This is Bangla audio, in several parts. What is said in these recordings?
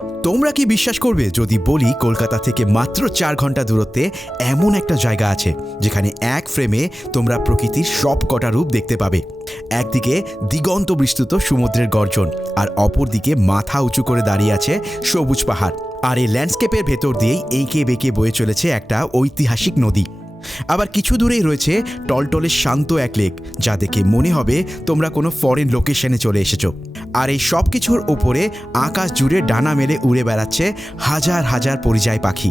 তোমরা কি বিশ্বাস করবে যদি বলি কলকাতা থেকে মাত্র 4 ঘন্টা দূরত্বে এমন একটা জায়গা আছে যেখানে এক ফ্রেমে তোমরা প্রকৃতির সব কটা রূপ দেখতে পাবে। একদিকে দিগন্ত বিস্তৃত সমুদ্রের গর্জন, আর অপরদিকে মাথা উঁচু করে দাঁড়িয়ে আছে সবুজ পাহাড়। আর এই ল্যান্ডস্কেপের ভেতর দিয়েই এঁকে বেঁকে বয়ে চলেছে একটা ঐতিহাসিক নদী। আবার কিছু দূরেই রয়েছে টলটলে শান্ত এক লেক, যা দেখে মনে হবে তোমরা কোনো ফরেন লোকেশনে চলে এসেছো। আর এই সব কিছুর ওপরে আকাশ জুড়ে ডানা মেলে উড়ে বেড়াচ্ছে হাজার হাজার পরিযায়ী পাখি।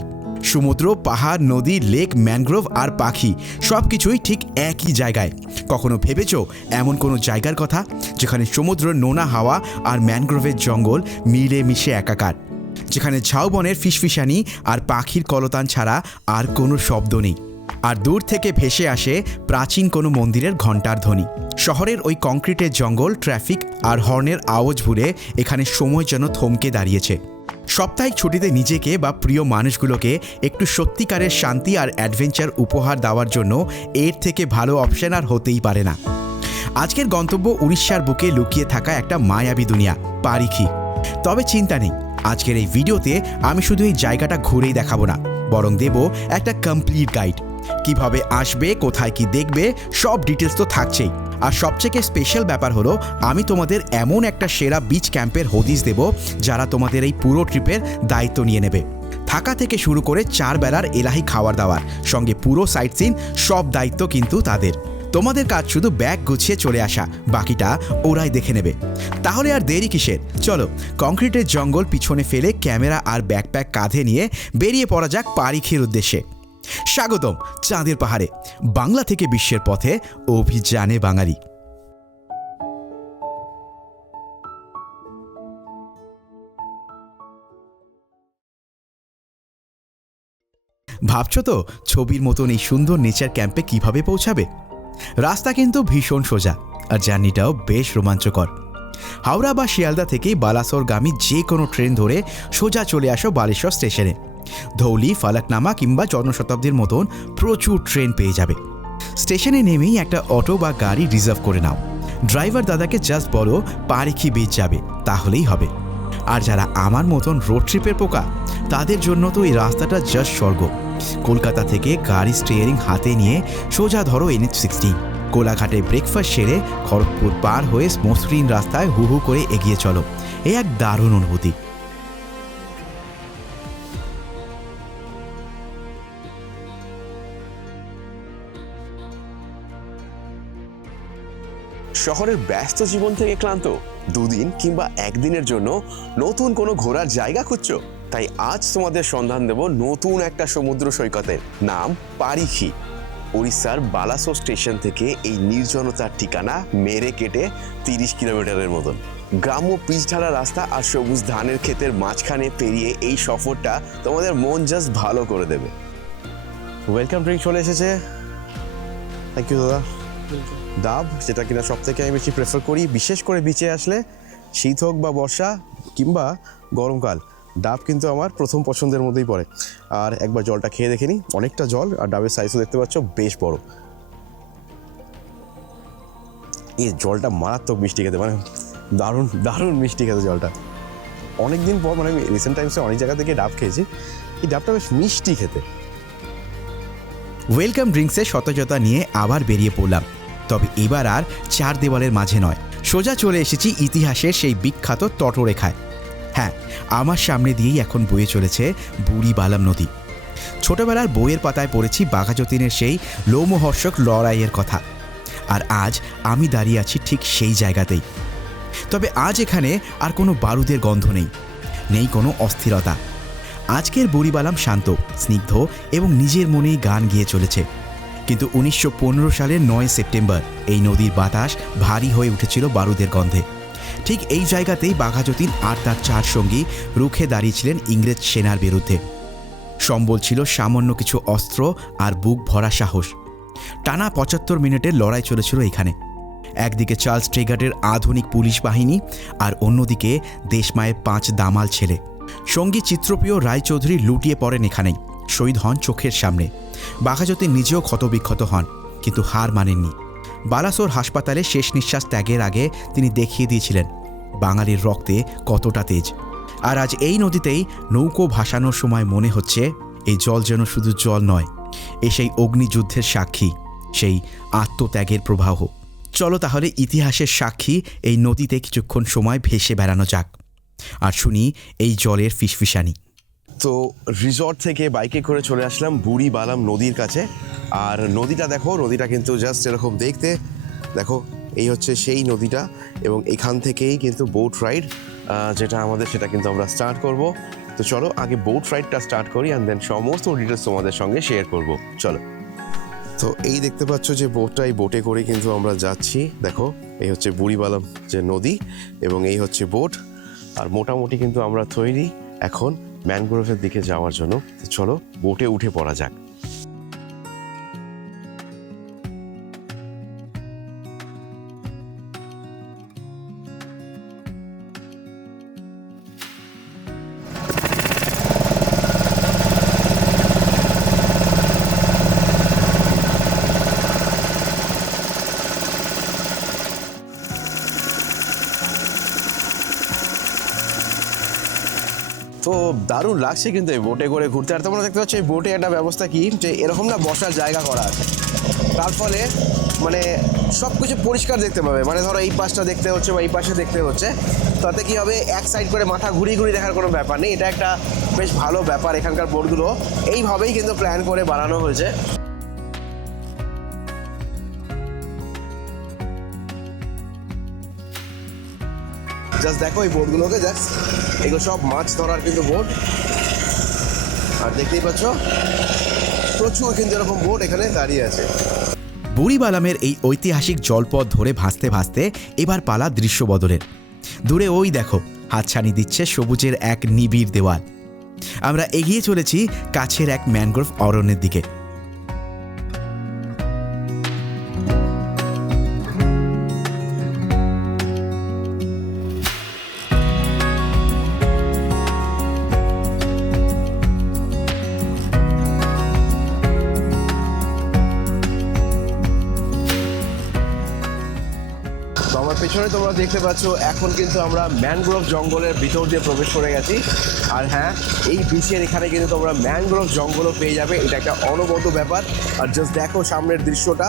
সমুদ্র, পাহাড়, নদী, লেক, ম্যানগ্রোভ আর পাখি সব কিছুই ঠিক একই জায়গায়। কখনো ভেবেছো এমন কোনো জায়গার কথা যেখানে সমুদ্র, নোনা হাওয়া আর ম্যানগ্রোভের জঙ্গল মিলে মিশে একাকার, যেখানে ঝাউবনের ফিসফিসানি আর পাখির কলতান ছাড়া আর কোনো শব্দ নেই, আর দূর থেকে ভেসে আসে প্রাচীন কোনো মন্দিরের ঘণ্টার ধ্বনি। শহরের ওই কংক্রিটের জঙ্গল, ট্রাফিক আর হর্নের আওয়াজ ভুলে এখানে সময় যেন থমকে দাঁড়িয়েছে। সাপ্তাহিক ছুটিতে নিজেকে বা প্রিয় মানুষগুলোকে একটু সত্যিকারের শান্তি আর অ্যাডভেঞ্চার উপহার দেওয়ার জন্য এর থেকে ভালো অপশন আর হতেই পারে না। আজকের গন্তব্য উড়িষ্যার বুকে লুকিয়ে থাকা একটা মায়াবী দুনিয়া, পারিখি। তবে চিন্তা নেই, আজকের এই ভিডিওতে আমি শুধু এই জায়গাটা ঘুরেই দেখাবো না, বরং দেব একটা কমপ্লিট গাইড। কিভাবে আসবে, কোথায় কি দেখবে, সব ডিটেলস তো থাকছেই। আর সবথেকে স্পেশাল ব্যাপার হলো আমি তোমাদের এমন একটা সেরা বিচ ক্যাম্পের হদিস দেব যারা তোমাদের এই পুরো ট্রিপের দায়িত্ব নিয়ে নেবে। থাকা থেকে শুরু করে 4 বেলার এলাহি খাওয়ার দাওয়ার সঙ্গে পুরো সাইট সিন, সব দায়িত্ব কিন্তু তাদের। তোমাদের কাজ শুধু ব্যাগ গুছিয়ে চলে আসা, বাকিটা ওরাই দেখে নেবে। তাহলে আর দেরি কিসের, চলো কংক্রিটের জঙ্গল পিছনে ফেলে ক্যামেরা আর ব্যাকপ্যাক কাঁধে নিয়ে বেরিয়ে পড়া যাক পারিখির উদ্দেশ্যে। স্বাগতম চাঁদের পাহাড়ে, বাংলা থেকে বিশ্বের পথে অভিযানে বাঙালি। ভাবছো তো ছবির মতন এই সুন্দর নেচার ক্যাম্পে কিভাবে পৌঁছাবে? রাস্তা কিন্তু ভীষণ সোজা, আর জার্নিটাও বেশ রোমাঞ্চকর। হাওড়া বা শিয়ালদা থেকে বালাসোরগামী যে কোনো ট্রেন ধরে সোজা চলে আসো বালেশ্বর স্টেশনে। ধৌলি, ফলকনামা কিংবা জনশতাব্দীর মতন প্রচুর ট্রেন পেয়ে যাবে। স্টেশনে নেমেই একটা অটো বা গাড়ি রিজার্ভ করে নাও। ড্রাইভার দাদাকে জাস্ট বলো পারিখি বিচ যাবে, তাহলেই হবে। আর যারা আমার মতন রোড ট্রিপের পোকা, তাদের জন্য তো এই রাস্তাটা জাস্ট স্বর্গ। কলকাতা থেকে গাড়ি স্টিয়ারিং হাতে নিয়ে সোজা ধরো NH-16। কোলাঘাটে ব্রেকফাস্ট সেরে খড়গপুর পার হয়ে মসৃণ রাস্তায় হু হু করে এগিয়ে চলো। এ এক দারুণ অনুভূতি। শহরের ব্যস্ত জীবন থেকে ক্লান্ত, দুদিন কিংবা একদিনের জন্য নতুন কোনো ঘোরার জায়গা খুঁজছো? তাই আজ তোমাদের সন্ধান দেব নতুন একটা সমুদ্র সৈকতের, নাম পারিখি। উড়িষ্যার বালাসোর স্টেশন থেকে এই নির্জনতার ঠিকানা মেরে কেটে 30 কিলোমিটারের মতন। গ্রাম্য পিচ ঢালা রাস্তা আর সবুজ ধানের ক্ষেতের মাঝখানে পেরিয়ে এই সফরটা তোমাদের মন জাস্ট ভালো করে দেবে। ওয়েলকাম ড্রিঙ্ক চলে এসেছে। থ্যাংক ইউ দাদা। ডাব, যেটা কিনা সব থেকে আমি বেশি প্রেফার করি, বিশেষ করে বিচে আসলে, শীত হোক বা বর্ষা কিংবা গরমকাল, ডাব কিন্তু আমার প্রথম পছন্দের মধ্যেই পড়ে। আর একবার জলটা খেয়ে দেখে নিই, অনেকটা জল, আর ডাবের সাইজও দেখতে পাচ্ছ বেশ বড়। এই জলটা মারাত্মক মিষ্টি খেতে, মানে দারুণ দারুণ মিষ্টি খেতে জলটা। অনেকদিন পর, মানে আমি রিসেন্ট টাইমসে অনেক জায়গা থেকে ডাব খেয়েছি, এই ডাবটা বেশ মিষ্টি খেতে। ওয়েলকাম ড্রিঙ্কসের সতেজতা নিয়ে আবার বেরিয়ে পড়লাম, তবে এবার আর 4 দেওয়ালের মাঝে নয়, সোজা চলে এসেছি ইতিহাসের সেই বিখ্যাত তটরেখায়। হ্যাঁ, আমার সামনে দিয়েই এখন বয়ে চলেছে বুড়িবালাম নদী। ছোটবেলার বইয়ের পাতায় পড়েছি বাঘাযতীনের সেই লোমহর্ষক লড়াইয়ের কথা, আর আজ আমি দাঁড়িয়ে আছি ঠিক সেই জায়গাতেই। তবে আজ এখানে আর কোনো বারুদের গন্ধ নেই, নেই কোনো অস্থিরতা। আজকের বুড়িবালাম শান্ত, স্নিগ্ধ এবং নিজের মনেই গান গিয়ে চলেছে। কিন্তু 1915 সালের 9 সেপ্টেম্বর এই নদীর বাতাস ভারী হয়ে উঠেছিল বারুদের গন্ধে। ঠিক এই জায়গাতেই বাঘাযতীন আর তার 4 সঙ্গী রুখে দাঁড়িয়েছিলেন ইংরেজ সেনার বিরুদ্ধে। সম্বল ছিল সামান্য কিছু অস্ত্র আর বুক ভরা সাহস। টানা 75 মিনিটের লড়াই চলেছিল এখানে। একদিকে চার্লস ট্রেগার্টের আধুনিক পুলিশ বাহিনী, আর অন্যদিকে দেশমায়ের 5 দামাল ছেলে। সঙ্গী চিত্রপ্রিয় রায়চৌধুরী লুটিয়ে পড়েন এখানেই, শহীদ হন চোখের সামনে। বাঘাযতীন নিজেও ক্ষতবিক্ষত হন, কিন্তু হার মানেননি। বালাসোর হাসপাতালে শেষ নিঃশ্বাস ত্যাগের আগে তিনি দেখিয়ে দিয়েছিলেন বাঙালির রক্তে কতটা তেজ। আর আজ এই নদীতেই নৌকো ভাসানোর সময় মনে হচ্ছে এই জল যেন শুধু জল নয়, এ সেই অগ্নিযুদ্ধের সাক্ষী, সেই আত্মত্যাগের প্রবাহ। চলো তাহলে ইতিহাসের সাক্ষী এই নদীতে কিছুক্ষণ সময় ভেসে বেড়ানো যাক আর শুনি এই জলের ফিসফিসানি। তো রিসর্ট থেকে বাইকে করে চলে আসলাম বুড়ি বালাম নদীর কাছে। আর নদীটা দেখো, নদীটা কিন্তু জাস্ট এরকম দেখতে, দেখো এই হচ্ছে সেই নদীটা। এবং এখান থেকেই কিন্তু বোট রাইড যেটা আমাদের, সেটা কিন্তু আমরা স্টার্ট করব। তো চলো আগে বোট রাইডটা স্টার্ট করি অ্যান্ড দেন সমস্ত ডিটেলস তোমাদের সঙ্গে শেয়ার করব। চলো। তো এই দেখতে পাচ্ছ যে বোটটা, এই বোটে করে কিন্তু আমরা যাচ্ছি। দেখো এই হচ্ছে বুড়িবালাম যে নদী এবং এই হচ্ছে বোট। আর মোটামুটি কিন্তু আমরা তৈরি এখন ম্যানগ্রোভের দিকে যাওয়ার জন্য। তো চলো বোটে উঠে পড়া যাক। তো দারুণ লাগছে কিন্তু এই বোটে করে ঘুরতে। আর তোমরা দেখতে পাচ্ছ এই বোটে একটা ব্যবস্থা কি, যে এরকম না বসার জায়গা করা আছে, তার ফলে মানে সব কিছু পরিষ্কার দেখতে পাবে। মানে ধরো এই পাশটা দেখতে হচ্ছে বা এই পাশে দেখতে হচ্ছে, তাতে কি হবে, এক সাইড করে মাথা ঘুরিয়ে ঘুরিয়ে দেখার কোনো ব্যাপার নেই। এটা একটা বেশ ভালো ব্যাপার। এখানকার বোটগুলো এইভাবেই কিন্তু প্ল্যান করে বানানো হয়েছে। জাস্ট দেখো এই বোটগুলোকে, জাস্ট এগুলো সব মাছ ধরার কিন্তু বোট। আর দেখতেই পাচ্ছ প্রচুর কিন্তু এরকম বোট এখানে দাঁড়িয়ে আছে। বুড়িবালামের এই ঐতিহাসিক জলপথ ধরে ভাসতে ভাসতে এবার পালা দৃশ্য বদলের। দূরে ওই দেখো হাতছানি দিচ্ছে সবুজের এক নিবিড় দেওয়াল। আমরা এগিয়ে চলেছি কাছের এক ম্যানগ্রোভ অরণ্যের দিকে। আমার পেছনে তোমরা দেখতে পাচ্ছ এখন কিন্তু আমরা ম্যানগ্রোভ জঙ্গলের ভিতর দিয়ে প্রবেশ করে গেছি। আর হ্যাঁ, এই বিচের এখানে কিন্তু তোমরা ম্যানগ্রোভ জঙ্গলও পেয়ে যাবে। এটা একটা অনবদ্য ব্যাপার। আর জাস্ট দেখো সামনের দৃশ্যটা,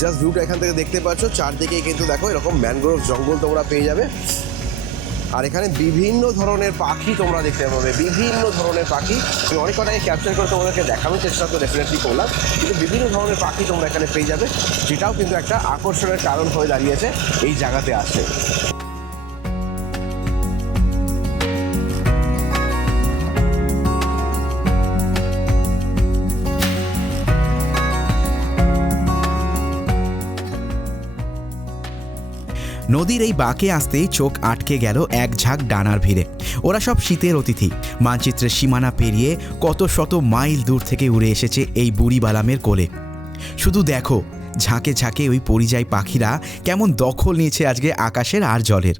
জাস্ট ভিউটা এখান থেকে দেখতে পাচ্ছ, চারদিকেই কিন্তু দেখো এরকম ম্যানগ্রোভ জঙ্গল তোমরা পেয়ে যাবে। আর এখানে বিভিন্ন ধরনের পাখি তোমরা দেখতে পাবে, বিভিন্ন ধরনের পাখি। আমি অনেক কটাকে ক্যাপচার করে তোমাদেরকে দেখানোর চেষ্টা তো ডেফিনেটলি করলাম, কিন্তু বিভিন্ন ধরনের পাখি তোমরা এখানে পেয়ে যাবে, যেটাও কিন্তু একটা আকর্ষণের কারণ হয়ে দাঁড়িয়েছে এই জায়গাতে আসে। নদীর এই বাঁকে আসতেই চোখ আটকে গেল এক ঝাঁক ডানার ভিড়ে। ওরা সব শীতের অতিথি। মানচিত্রের সীমানা পেরিয়ে কত শত মাইল দূর থেকে উড়ে এসেছে এই বুড়িবালামের কোলে। শুধু দেখো ঝাঁকে ঝাঁকে ওই পরিযায়ী পাখিরা কেমন দখল নিয়েছে আজকে আকাশের আর জলের।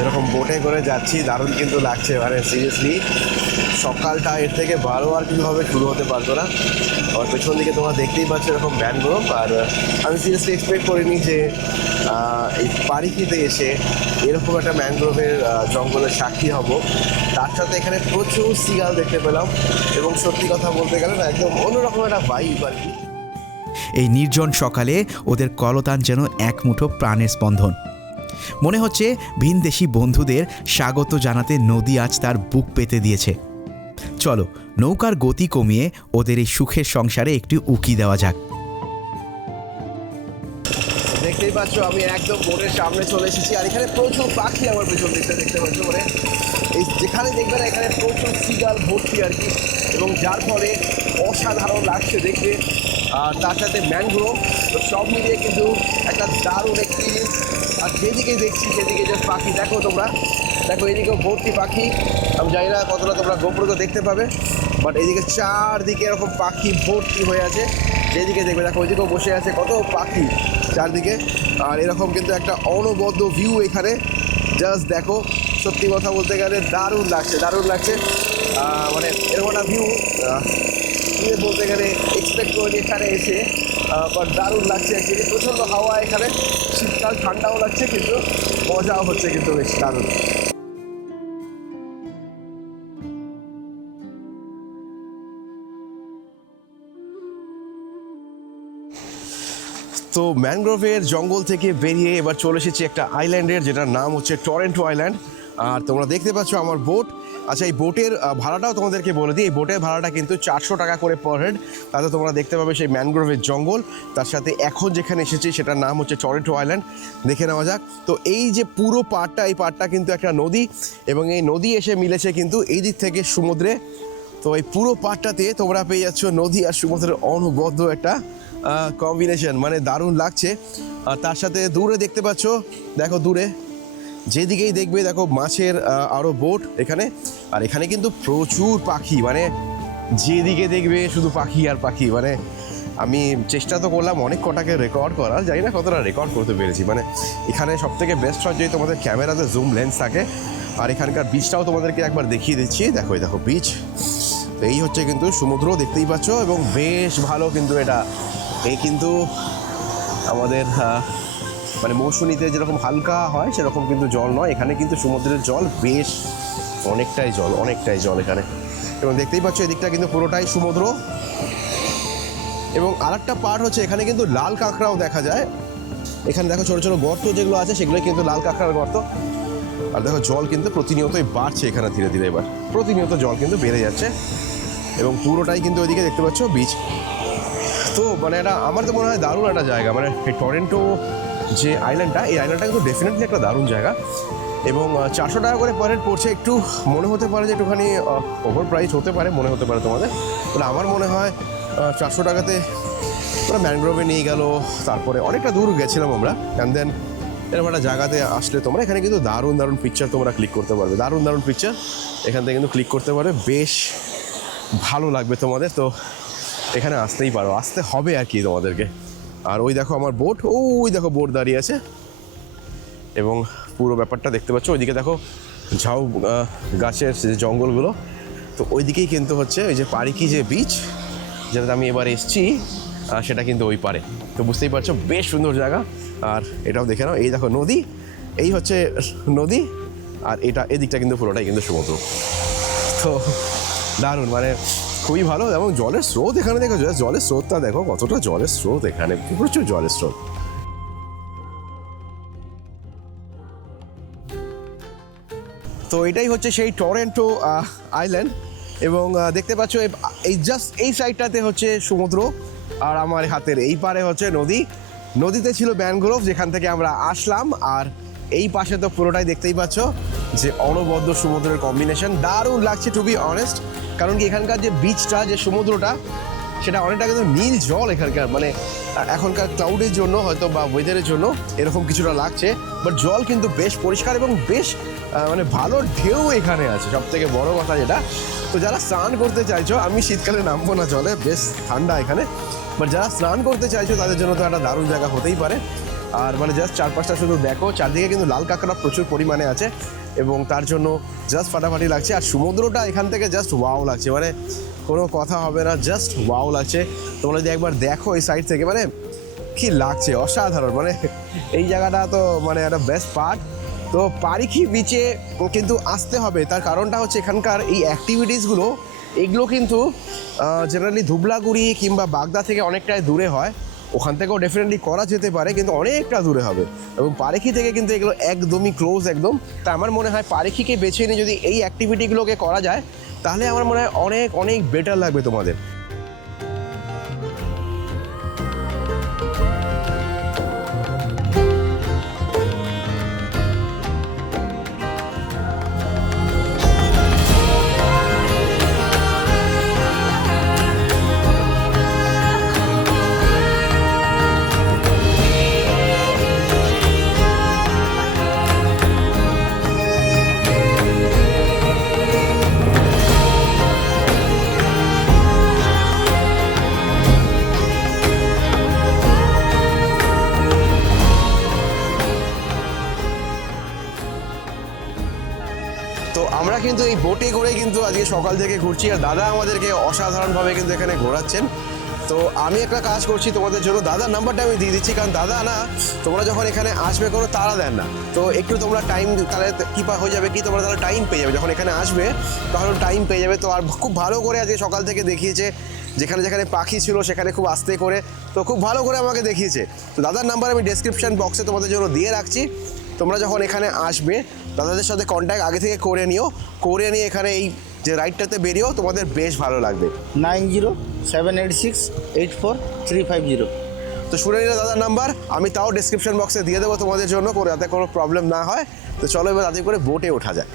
এরকম বোটে করে যাচ্ছি, দারুণ কিন্তু লাগছে। মানে সিরিয়াসলি সকালটা এর থেকে ভালো আর কিছুভাবে শুরু হতে পারতো না। আমার পেছন দিকে তোমরা দেখতেই পাচ্ছ এরকম ম্যানগ্রোভ। আর আমি সিরিয়াসলি এক্সপেক্ট করিনি যে এই পারিখিতে এসে এরকম একটা ম্যানগ্রোভের জঙ্গলের সাক্ষী হব। তার সাথে এখানে প্রচুর সিগাল দেখতে পেলাম এবং সত্যি কথা বলতে গেলে না, একদম অন্যরকম একটা ভাইব আর কি। এই নির্জন সকালে ওদের কলতান যেন এক মুঠো প্রাণের স্পন্দন। মনে হচ্ছে ভিনদেশি বন্ধুদের স্বাগত জানাতে নদী আজ তার বুক পেতে দিয়েছে। চলো নৌকার গতি কমিয়ে ওদের এই সুখের সংসারে একটু উকি দেওয়া যাক। দেখতেই পাচ্ছ আমি একদম বোটের সামনে চলে এসেছি। আর এখানে প্রচুর পাখি আমার পেছন দিকটা দেখতে পাচ্ছ। মানে এই যেখানে দেখবে না এখানে প্রচুর সিগাল ভর্তি আর কি, এবং যার ফলে অসাধারণ লাগছে দেখতে। আর তার সাথে ম্যানগ্রোভ, তো সব মিলিয়ে কিন্তু একটা দারুণ এক্সপিরিয়েন্স। আর যেদিকে দেখছি সেদিকে যে পাখি দেখো তোমরা, দেখো এদিকেও ভর্তি পাখি। আমি জানি না কতটা তোমরা গোপ্রতে দেখতে পাবে, বাট এইদিকে চারদিকে এরকম পাখি ভর্তি হয়ে আছে। যেদিকে দেখবে দেখো ওইদিকেও বসে আছে কত পাখি চারদিকে। আর এরকম কিন্তু একটা অনবদ্য ভিউ এখানে। জাস্ট দেখো, সত্যি কথা বলতে গেলে দারুণ লাগছে, দারুণ লাগছে। মানে এরকম একটা ভিউ বলতে গেলে এক্সপেক্ট করি এখানে এসে। বাট দারুণ লাগছে অ্যাকচুয়ালি, প্রচণ্ড হাওয়া এখানে, শীতকাল, ঠান্ডাও লাগছে কিন্তু মজাও হচ্ছে কিন্তু বেশ দারুণ। তো ম্যানগ্রোভের জঙ্গল থেকে বেরিয়ে এবার চলে এসেছি একটা আইল্যান্ডের, যেটার নাম হচ্ছে টরেন্টো আইল্যান্ড। আর তোমরা দেখতে পাচ্ছ আমার বোট। আচ্ছা, এই বোটের ভাড়াটাও তোমাদেরকে বলে দিই। এই বোটের ভাড়াটা কিন্তু 400 টাকা করে পার হেড। তাতে তোমরা দেখতে পাবে সেই ম্যানগ্রোভের জঙ্গল, তার সাথে এখন যেখানে এসেছি সেটার নাম হচ্ছে টরেন্টো আইল্যান্ড। দেখে নেওয়া যাক। তো এই যে পুরো পাড়টা, এই পাড়টা কিন্তু একটা নদী, এবং এই নদী এসে মিলেছে কিন্তু এই দিক থেকে সমুদ্রে। তো এই পুরো পাড়টাতে তোমরা পেয়ে যাচ্ছ নদী আর সমুদ্রের অনবদ্য একটা কম্বিনেশন, মানে দারুণ লাগছে। আর তার সাথে দূরে দেখতে পাচ্ছ, দেখো দূরে যেদিকেই দেখবে দেখো মাছের আরও বোট এখানে। আর এখানে কিন্তু প্রচুর পাখি, মানে যেদিকে দেখবে শুধু পাখি আর পাখি। মানে আমি চেষ্টা তো করলাম অনেক কটাকে রেকর্ড করার, জানি না কতটা রেকর্ড করতে পেরেছি। মানে এখানে সবথেকে বেস্ট হয় যদি তোমাদের ক্যামেরাতে জুম লেন্স থাকে। আর এখানকার বিচটাও তোমাদেরকে একবার দেখিয়ে দিচ্ছি। দেখো এই দেখো বিচ। তো এই হচ্ছে কিন্তু সমুদ্র, দেখতেই পাচ্ছ, এবং বেশ ভালো কিন্তু এটা। এই কিন্তু আমাদের মানে মৌসুমীতে যেরকম হালকা হয় সেরকম কিন্তু জল নয়, এখানে কিন্তু সমুদ্রের জল বেশ অনেকটাই জল এখানে। এবং দেখতেই পাচ্ছ এদিকটা কিন্তু পুরোটাই সমুদ্র। এবং আরেকটা পার্ট হচ্ছে এখানে কিন্তু লাল কাঁকড়াও দেখা যায়। এখানে দেখো ছোটো ছোটো গর্ত যেগুলো আছে সেগুলোই কিন্তু লাল কাঁকড়ার গর্ত। আর দেখো জল কিন্তু প্রতিনিয়তই বাড়ছে এখানে, ধীরে ধীরে এবার প্রতিনিয়ত জল কিন্তু বেড়ে যাচ্ছে। এবং পুরোটাই কিন্তু ওইদিকে দেখতে পাচ্ছ বিচ। তো মানে এটা আমার তো মনে হয় দারুণ একটা জায়গা। মানে এই টরেন্টো যে আইল্যান্ডটা, এই আইল্যান্ডটা কিন্তু ডেফিনেটলি একটা দারুণ জায়গা। এবং 400 টাকা করে পার হেড পড়ছে। একটু মনে হতে পারে যে একটুখানি ওভার প্রাইস হতে পারে, মনে হতে পারে তোমাদের। তাহলে আমার মনে হয় 400 টাকাতে ওরা ম্যানগ্রোভে নিয়ে গেল, তারপরে অনেকটা দূর গেছিলাম আমরা। অ্যান্ড দেন এরকম একটা জায়গাতে আসলে তোমরা এখানে কিন্তু দারুণ পিকচার তোমরা ক্লিক করতে পারবে। দারুণ পিকচার এখান থেকে কিন্তু ক্লিক করতে পারবে, বেশ ভালো লাগবে তোমাদের। তো এখানে আসতেই পারো, আসতে হবে আর কি তোমাদেরকে। আর ওই দেখো আমার বোট, ওই দেখো বোট দাঁড়িয়ে আছে। এবং পুরো ব্যাপারটা দেখতে পাচ্ছ, ওইদিকে দেখো ঝাউ গাছের যে জঙ্গলগুলো। তো ওইদিকেই কিন্তু হচ্ছে ওই যে পারিকি যে বিচ, যেটাতে আমি এবার এসছি, সেটা কিন্তু ওই পারে। তো বুঝতেই পারছো বেশ সুন্দর জায়গা। আর এটাও দেখে নাও, এই দেখো নদী, এই হচ্ছে নদী, আর এটা এদিকটা কিন্তু পুরোটাই কিন্তু সমুদ্র। তো দারুণ, মানে খুবই ভালো। এবং জলের স্রোত এখানে দেখো, জলের স্রোতটা দেখো কতটা জলের স্রোত এখানে, প্রচুর জলের স্রোত। তো এটাই হচ্ছে সেই টরেন্টো আইল্যান্ড। এবং দেখতে পাচ্ছ এই জাস্ট এই সাইডটাতে হচ্ছে সমুদ্র, আর আমার হাতের এই পারে হচ্ছে নদী। নদীতে ছিল ম্যানগ্রোভ, যেখান থেকে আমরা আসলাম। আর এই পাশে তো পুরোটাই দেখতেই পাচ্ছ যে অনবদ্য সমুদ্রের কম্বিনেশন। দারুণ লাগছে টু বি অনেস্ট, কারণ কি এখানকার যে বিচটা, যে সমুদ্রটা, সেটা অনেকটা কিন্তু নীল জল এখানকার। মানে এখনকার ক্লাউডের জন্য হয়তো বা ওয়েদারের জন্য এরকম কিছুটা লাগছে, বাট জল কিন্তু বেশ পরিষ্কার এবং বেশ মানে ভালো ঢেউ এখানে আছে, সব থেকে বড় কথা যেটা। তো যারা স্নান করতে চাইছো, আমি শীতকালে নামবো না জলে, বেশ ঠান্ডা এখানে, বাট যারা স্নান করতে চাইছো তাদের জন্য তো একটা দারুণ জায়গা হতেই পারে। আর মানে জাস্ট চারপাশটা শুধু দেখো, চারদিকে কিন্তু লাল কাঁকড়া প্রচুর পরিমাণে আছে, এবং তার জন্য জাস্ট ফাটাফাটি লাগছে। আর সমুদ্রটা এখান থেকে জাস্ট ওয়াও লাগছে, মানে কোনো কথা হবে না, জাস্ট ওয়াও লাগছে। তোমরা যদি একবার দেখো এই সাইড থেকে, মানে কি লাগছে, অসাধারণ। মানে এই জায়গাটা তো মানে একটা বেস্ট পার্ট। তো পারিকি বিচে কিন্তু আসতে হবে, তার কারণটা হচ্ছে এখানকার এই অ্যাক্টিভিটিসগুলো, এগুলো কিন্তু জেনারেলি ধুবলাগুড়ি কিংবা বাগদা থেকে অনেকটাই দূরে হয়। ওখান থেকেও ডেফিনেটলি করা যেতে পারে, কিন্তু অনেকটা দূরে হবে। এবং পারিকি থেকে কিন্তু এগুলো একদমই ক্লোজ একদম। তা আমার মনে হয় পারিকিকে বেছে নিয়ে যদি এই অ্যাক্টিভিটিগুলোকে করা যায়, তাহলে আমার মনে হয় অনেক অনেক বেটার লাগবে তোমাদের। তো আমরা কিন্তু এই বোটে করে কিন্তু আজকে সকাল থেকে ঘুরছি, আর দাদা আমাদেরকে অসাধারণভাবে কিন্তু এখানে ঘোরাচ্ছেন। তো আমি একটা কাজ করছি তোমাদের জন্য, দাদার নাম্বারটা আমি দিয়ে দিচ্ছি, কারণ দাদা না তোমরা যখন এখানে আসবে কোনো তাড়া দেন না, তো একটু তোমরা টাইম তাহলে কী হয়ে যাবে কি, তোমরা তাহলে টাইম পেয়ে যাবে যখন এখানে আসবে, তখন টাইম পেয়ে যাবে। তো আর খুব ভালো করে আজকে সকাল থেকে দেখিয়েছে, যেখানে যেখানে পাখি ছিল সেখানে খুব আস্তে করে, তো খুব ভালো করে আমাকে দেখিয়েছে। তো দাদার নাম্বার আমি ডেসক্রিপশন বক্সে তোমাদের জন্য দিয়ে রাখছি। তোমরা যখন এখানে আসবে দাদাদের সাথে কন্ট্যাক্ট আগে থেকে করে নিয়ে এখানে এই যে রাইডটাতে বেরিয়েও তোমাদের বেশ ভালো লাগবে। 9078684350। তো শুনে নিলে দাদার নাম্বার, আমি তাও ডেসক্রিপশন বক্সে দিয়ে দেবো তোমাদের জন্য, করে যাতে কোনো প্রবলেম না হয়। তো চলো এবার তাতে করে বোটে ওঠা যায়।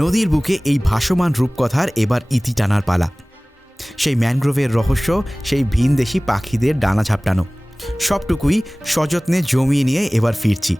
নদীর বুকে এই ভাসমান রূপকথার এবার ইতি টানার পালা। সেই ম্যানগ্রোভের রহস্য, সেই ভিনদেশি পাখিদের ডানা ঝাপটানো, সবটুকুই সযত্নে জমিয়ে নিয়ে এবার ফিরছি।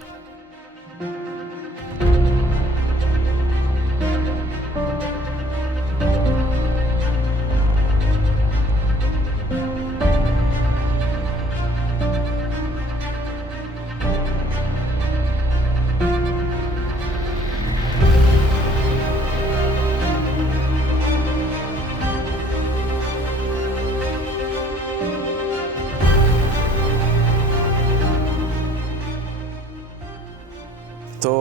তো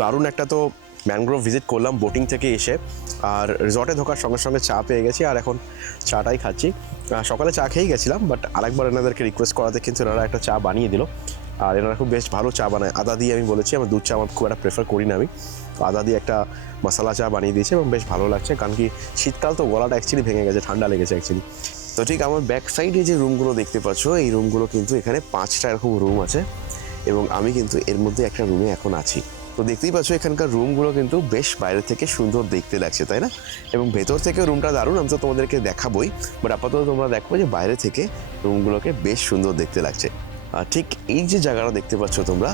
দারুণ একটা তো ম্যানগ্রোভ ভিজিট করলাম বোটিং থেকে এসে, আর রিসর্টে ঢোকার সঙ্গে সঙ্গে চা পেয়ে গেছি, আর এখন চাটাই খাচ্ছি। সকালে চা খেয়েই গেছিলাম, বাট আরেকবার এনাদেরকে রিকোয়েস্ট করাতে কিন্তু এনারা একটা চা বানিয়ে দিল, আর এনারা খুব বেশ ভালো চা বানায়। আদা দিয়ে আমি বলেছি, আমার দুধ চা আমার খুব একটা প্রেফার করি না আমি, তো আদা দিয়ে একটা মশলা চা বানিয়ে দিয়েছে এবং বেশ ভালো লাগছে, কারণ কি শীতকাল তো গলাটা অ্যাকচুয়ালি ভেঙে গেছে, ঠান্ডা লেগেছে অ্যাকচুয়ালি। তো ঠিক আমার ব্যাক সাইডে যে রুমগুলো দেখতে পাচ্ছ, এই রুমগুলো কিন্তু এখানে 5টা এরকম রুম আছে, এবং আমি কিন্তু এর মধ্যে একটা রুমে এখন আছি। তো দেখতেই পাচ্ছ এখানকার রুমগুলো কিন্তু বেশ বাইরে থেকে সুন্দর দেখতে লাগছে, তাই না? এবং ভেতর থেকে রুমটা দারুণ, আমি তো তোমাদেরকে দেখাবোই, বাট আপাতত তোমরা দেখো যে বাইরে থেকে রুমগুলোকে বেশ সুন্দর দেখতে লাগছে। আর ঠিক এই যে জায়গাটা দেখতে পাচ্ছ তোমরা,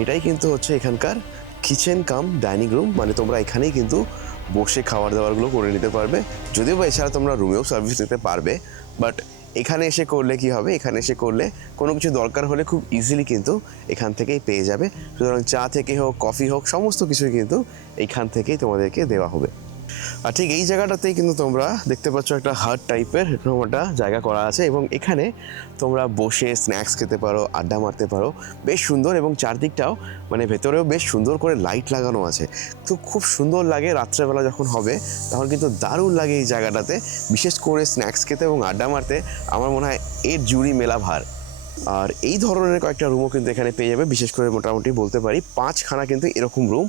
এটাই কিন্তু হচ্ছে এখানকার কিচেন কাম ডাইনিং রুম, মানে তোমরা এখানেই কিন্তু বসে খাবার দাবারগুলো করে নিতে পারবে। যদিও বা এছাড়া তোমরা রুমেও সার্ভিস দিতে পারবে, বাট এখানে এসে করলে কি হবে, এখানে এসে করলে কোনো কিছু দরকার হলে খুব ইজিলি কিন্তু এখান থেকেই পেয়ে যাবে। সুতরাং চা থেকে হোক, কফি হোক, সমস্ত কিছুই কিন্তু এইখান থেকেই তোমাদেরকে দেওয়া হবে। আর ঠিক এই জায়গাটাতেই কিন্তু তোমরা দেখতে পাচ্ছ একটা হাট টাইপের এরকম একটা জায়গা করা আছে, এবং এখানে তোমরা বসে স্ন্যাক্স খেতে পারো, আড্ডা মারতে পারো, বেশ সুন্দর। এবং চারদিকটাও মানে ভেতরেও বেশ সুন্দর করে লাইট লাগানো আছে, তো খুব সুন্দর লাগে। রাত্রেবেলা যখন হবে তখন কিন্তু দারুণ লাগে এই জায়গাটাতে, বিশেষ করে স্ন্যাক্স খেতে এবং আড্ডা মারতে। আমার মনে হয় এর জুড়ি মেলা ভার। আর এই ধরনের কয়েকটা রুমও কিন্তু এখানে পেয়ে যাবে, বিশেষ করে মোটামুটি বলতে পারি 5খানা কিন্তু এরকম রুম।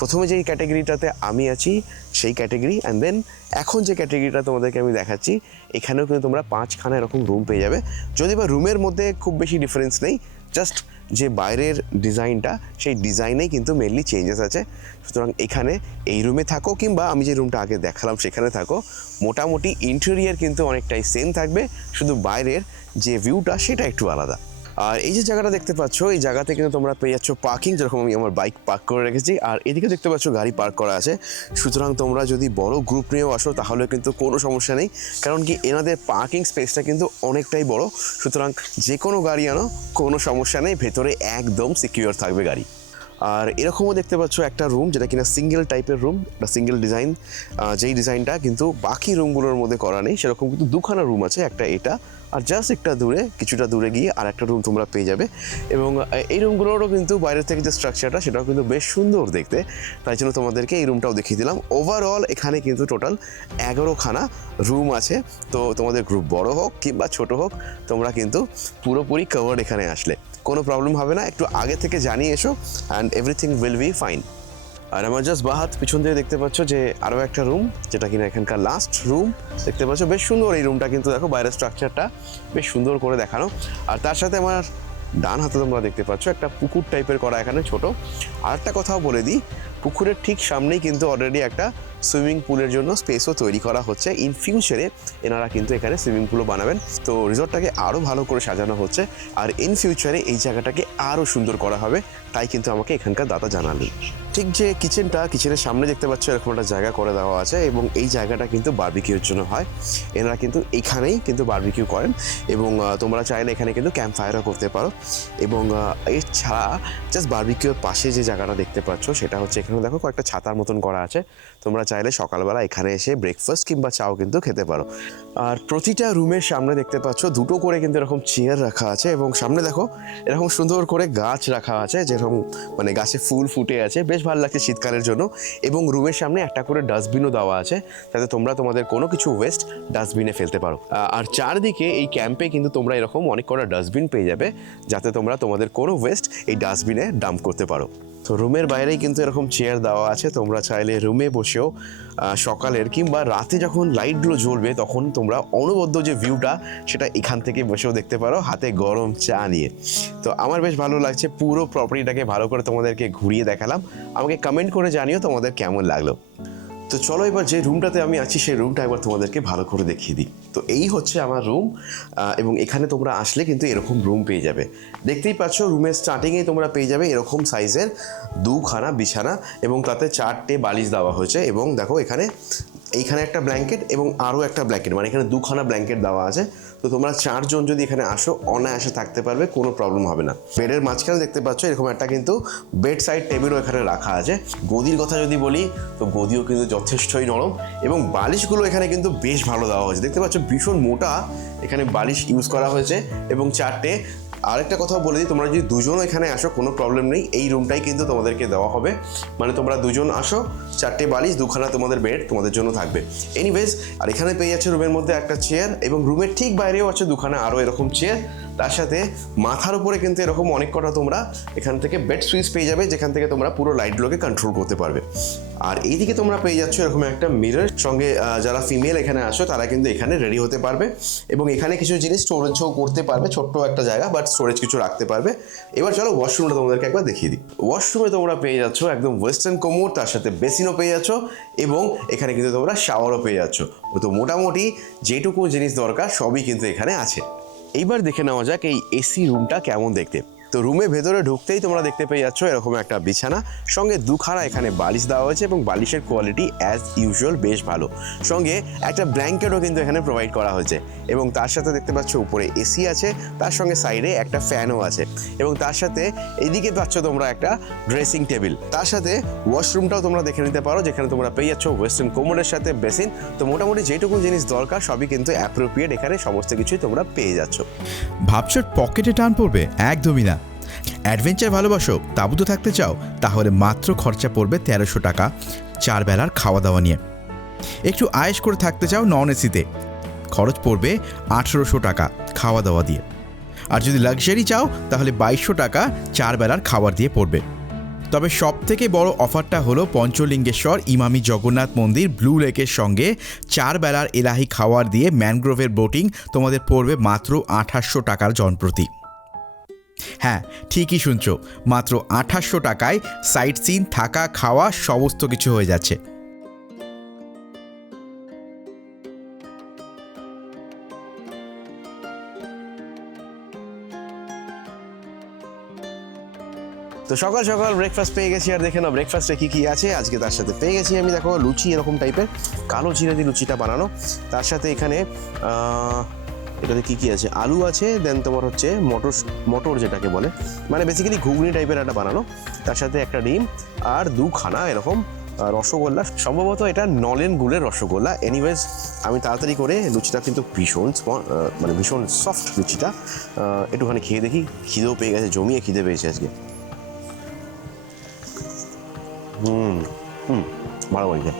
প্রথমে যেই ক্যাটাগরিটাতে আমি আছি সেই ক্যাটাগরি, অ্যান্ড দেন এখন যে ক্যাটাগরিটা তোমাদেরকে আমি দেখাচ্ছি, এখানেও কিন্তু তোমরা 5খানা এরকম রুম পেয়ে যাবে। যদি বা রুমের মধ্যে খুব বেশি ডিফারেন্স নেই, জাস্ট যে বাইরের ডিজাইনটা সেই ডিজাইনেই কিন্তু মেনলি চেঞ্জেস আছে। সুতরাং এখানে এই রুমে থাকো কিংবা আমি যে রুমটা আগে দেখালাম সেখানে থাকো, মোটামুটি ইন্টেরিয়ার কিন্তু অনেকটাই সেম থাকবে, শুধু বাইরের যে ভিউটা সেটা একটু আলাদা। আর এই যে জায়গাটা দেখতে পাচ্ছ, এই জায়গাতে কিন্তু তোমরা পেয়ে যাচ্ছ পার্কিং, যেরকম আমি আমার বাইক পার্ক করে রেখেছি, আর এদিকে দেখতে পাচ্ছ গাড়ি পার্ক করা আছে। সুতরাং তোমরা যদি বড় গ্রুপ নিয়েও আসো তাহলে কিন্তু কোনো সমস্যা নেই, কারণ কি এনাদের পার্কিং স্পেসটা কিন্তু অনেকটাই বড়। সুতরাং যে কোনো গাড়ি আনো, কোনো সমস্যা নেই, ভেতরে একদম সিকিউর থাকবে গাড়ি। আর এরকমও দেখতে পাচ্ছ একটা রুম, যেটা কিনা সিঙ্গেল টাইপের রুম, একটা সিঙ্গেল ডিজাইন, যেই ডিজাইনটা কিন্তু বাকি রুমগুলোর মধ্যে করা নেই। সেরকম কিন্তু 2খানা রুম আছে, একটা এটা, আর জাস্ট একটা দূরে, কিছুটা দূরে গিয়ে আর একটা রুম তোমরা পেয়ে যাবে। এবং এই রুমগুলোরও কিন্তু বাইরের থেকে যে স্ট্রাকচারটা সেটাও কিন্তু বেশ সুন্দর দেখতে, তাই জন্য তোমাদেরকে এই রুমটাও দেখিয়ে দিলাম। ওভারঅল এখানে কিন্তু টোটাল 11খানা রুম আছে। তো তোমাদের গ্রুপ বড় হোক কিংবা ছোট হোক, তোমরা কিন্তু পুরোপুরি কভার্ড এখানে আসলে, কোনো প্রবলেম হবে না। একটু আগে থেকে জানিয়ে এসো, and everything will be fine. আর আমার জাস্ট বাহাত পিছন দিয়ে দেখতে পাচ্ছ যে আরও একটা রুম, যেটা কিনা এখানকার লাস্ট রুম দেখতে পাচ্ছ। বেশ সুন্দর এই রুমটা কিন্তু, দেখো বাইরের স্ট্রাকচারটা বেশ সুন্দর করে দেখানো। আর তার সাথে আমার ডান হাতে তোমরা দেখতে পাচ্ছ একটা পুকুর টাইপের করা এখানে ছোট। আর একটা কথাও বলে দিই, পুকুরের ঠিক সামনেই কিন্তু অলরেডি একটা সুইমিং পুলের জন্য স্পেসও তৈরি করা হচ্ছে। ইন ফিউচারে এনারা কিন্তু এখানে সুইমিং পুলও বানাবেন, তো রিসর্টটাকে আরও ভালো করে সাজানো হচ্ছে। আর ইন ফিউচারে এই জায়গাটাকে আরও সুন্দর করা হবে, তাই কিন্তু আমাকে এখানকার দাদা জানালেন। ঠিক যে কিচেনের সামনে দেখতে পাচ্ছ এরকম একটা জায়গা করে দেওয়া আছে, এবং এই জায়গাটা কিন্তু বারবিকিউর জন্য হয়। এনারা কিন্তু এখানেই কিন্তু বারবিকিউ করেন, এবং তোমরা চাইলে এখানে কিন্তু ক্যাম্প ফায়ারও করতে পারো। এবং এছাড়া জাস্ট বারবিকিউর পাশে যে জায়গাটা দেখতে পাচ্ছ সেটা হচ্ছে, এখানে দেখো কয়েকটা ছাতার মতন করা আছে, তোমরা চাইলে সকালবেলা এখানে এসে ব্রেকফাস্ট কিংবা চাও কিন্তু খেতে পারো। আর প্রতিটা রুমের সামনে দেখতে পাচ্ছ দুটো করে কিন্তু এরকম চেয়ার রাখা আছে, এবং সামনে দেখো এরকম সুন্দর করে গাছ রাখা আছে, যেরকম মানে গাছে ফুল ফুটে আছে, বেশ ভালো লাগছে শীতকালের জন্য। এবং রুমের সামনে একটা করে ডাস্টবিনও দেওয়া আছে, যাতে তোমরা তোমাদের কোনো কিছু ওয়েস্ট ডাস্টবিনে ফেলতে পারো। আর চারদিকে এই ক্যাম্পে কিন্তু তোমরা এরকম অনেক কটা ডাস্টবিন পেয়ে যাবে, যাতে তোমরা তোমাদের কোনো ওয়েস্ট এই ডাস্টবিনে ডাম্প করতে পারো। তো রুমের বাইরেই কিন্তু এরকম চেয়ার দেওয়া আছে, তোমরা চাইলে রুমে বসেও সকালের কিংবা রাতে যখন লাইটগুলো জ্বলবে তখন তোমরা অনবদ্য যে ভিউটা সেটা এখান থেকে বসেও দেখতে পারো, হাতে গরম চা নিয়ে। তো আমার বেশ ভালো লাগছে, পুরো প্রপার্টিটাকে ভালো করে তোমাদেরকে ঘুরিয়ে দেখালাম। আমাকে কমেন্ট করে জানিও তোমাদের কেমন লাগলো। তো চলো এবার যে রুমটাতে আমি আছি সেই রুমটা একবার তোমাদেরকে ভালো করে দেখিয়ে দিই। তো এই হচ্ছে আমার রুম, এবং এখানে তোমরা আসলে কিন্তু এরকম রুম পেয়ে যাবে। দেখতেই পাচ্ছ রুমের স্টার্টিংয়েই তোমরা পেয়ে যাবে এরকম সাইজের দুখানা বিছানা, এবং তাতে 4টে বালিশ দেওয়া হয়েছে। এবং দেখো এইখানে একটা ব্ল্যাঙ্কেট এবং আরও একটা ব্ল্যাঙ্কেট, মানে এখানে দুখানা ব্ল্যাঙ্কেট দেওয়া আছে। তো তোমরা 4 জন যদি এখানে আসো অনায়াসে থাকতে পারবে, কোনো প্রবলেম হবে না। বেডের মাঝখানে দেখতে পাচ্ছ এরকম একটা কিন্তু বেড সাইড টেবিলও এখানে রাখা আছে। গদির কথা যদি বলি তো গদিও কিন্তু যথেষ্টই নরম, এবং বালিশগুলো এখানে কিন্তু বেশ ভালো দেওয়া হয়েছে। দেখতে পাচ্ছ ভীষণ মোটা এখানে বালিশ ইউজ করা হয়েছে, এবং 4টে। আরেকটা কথা বলে দিই, তোমরা যদি দুজনও এখানে আসো কোনো প্রবলেম নেই, এই রুমটাই কিন্তু তোমাদেরকে দেওয়া হবে। মানে তোমরা দুজন আসো, 4টে বালিশ, দুখানা তোমাদের বেড তোমাদের জন্য থাকবে। এনিওয়েজ, আর এখানে পেয়ে যাচ্ছে রুমের মধ্যে একটা চেয়ার, এবং রুমের ঠিক বাইরেও আছে দুখানা আরও এরকম চেয়ার। তার সাথে মাথার উপরে কিন্তু এরকম অনেক কটা তোমরা এখান থেকে বেড সুইচ পেয়ে যাবে, যেখান থেকে তোমরা পুরো লাইটগুলোকে কন্ট্রোল করতে পারবে। আর এইদিকে তোমরা পেয়ে যাচ্ছ এরকম একটা মিরর সঙ্গে। যারা ফিমেল এখানে আসো তারা কিন্তু এখানে রেডি হতে পারবে, এবং এখানে কিছু জিনিস স্টোরেজও করতে পারবে, ছোট্ট একটা জায়গা, বাট স্টোরেজ কিছু রাখতে পারবে। এবার চলো ওয়াশরুমটা তোমাদেরকে একবার দেখিয়ে দিই। ওয়াশরুমে তোমরা পেয়ে যাচ্ছ একদম ওয়েস্টার্ন কোমোড, তার সাথে বেসিনও পেয়ে যাচ্ছ, এবং এখানে কিন্তু তোমরা শাওয়ারও পেয়ে যাচ্ছ। তো মোটামুটি যেটুকু জিনিস দরকার সবই কিন্তু এখানে আছে। এইবার দেখে নেওয়া যাক এই এসি রুমটা কেমন দেখতে। তো রুমের ভেতরে ঢুকতেই তোমরা দেখতে পেয়ে যাচ্ছ এরকম একটা বিছানা, সঙ্গে দুখানা এখানে বালিশ দেওয়া হয়েছে, এবং বালিশের কোয়ালিটি অ্যাজ ইউজুয়াল বেশ ভালো। সঙ্গে একটা ব্ল্যাঙ্কেটও কিন্তু এখানে প্রোভাইড করা হয়েছে, এবং তার সাথে দেখতে পাচ্ছ উপরে এসি আছে, তার সঙ্গে সাইডে একটা ফ্যানও আছে, এবং তার সাথে এইদিকে পাচ্ছ তোমরা একটা ড্রেসিং টেবিল। তার সাথে ওয়াশরুমটাও তোমরা দেখে নিতে পারো, যেখানে তোমরা পেয়ে যাচ্ছ ওয়েস্টার্ন কোমোডের সাথে বেসিন। তো মোটামুটি যেটুকু জিনিস দরকার সবই কিন্তু অ্যাপ্রোপ্রিয়েট, এখানে সমস্ত কিছুই তোমরা পেয়ে যাচ্ছ। ভাবছো পকেটে টান পড়বে? একদমই না। অ্যাডভেঞ্চার ভালোবাসো, তাঁবুতে থাকতে চাও, তাহলে মাত্র খরচা পড়বে 1300 টাকা 4 বেলার খাওয়া দাওয়া নিয়ে। একটু আয়েশ করে থাকতে চাও নন এসিতে, খরচ পড়বে 1800 টাকা খাওয়া দাওয়া দিয়ে। আর যদি লাক্সারি চাও তাহলে 2200 টাকা 4 বেলার খাবার দিয়ে পড়বে। তবে সবথেকে বড় অফারটা হলো পঞ্চলিঙ্গেশ্বর ইমামি জগন্নাথ মন্দির ব্লু লেকের সঙ্গে 4 বেলার এলাহি খাওয়ার দিয়ে ম্যানগ্রোভের বোটিং তোমাদের পড়বে মাত্র 2800 টাকার জনপ্রতি। হ্যাঁ, ঠিকই শুনছো, মাত্র 2800 টাকায় সাইট সিন, থাকা, খাওয়া সমস্ত কিছু হয়ে যাচ্ছে। তো সকাল সকাল ব্রেকফাস্ট পেয়ে গেছি, আর দেখে নাও ব্রেকফাস্টে কী কী আছে আজকে। তার সাথে পেয়ে গেছি আমি, দেখো, লুচি এরকম টাইপের, কালো জিরে দিয়ে লুচিটা বানানো। তার সাথে এখানে এটাতে কী কী আছে, আলু আছে, দেন তোমার হচ্ছে মটর যেটাকে বলে, মানে বেসিক্যালি ঘুগনি টাইপের একটা বানানো। তার সাথে একটা ডিম আর দুখানা এরকম রসগোল্লা, সম্ভবত এটা নলেন গুড়ের রসগোল্লা। এনিওয়েজ, আমি তাড়াতাড়ি করে লুচিটা কিন্তু ভীষণ সফট লুচিটা একটুখানি খেয়ে দেখি। খিদেও পেয়ে গেছে, জমিয়ে খিদে পেয়েছে আজকে। ভালো বলছে।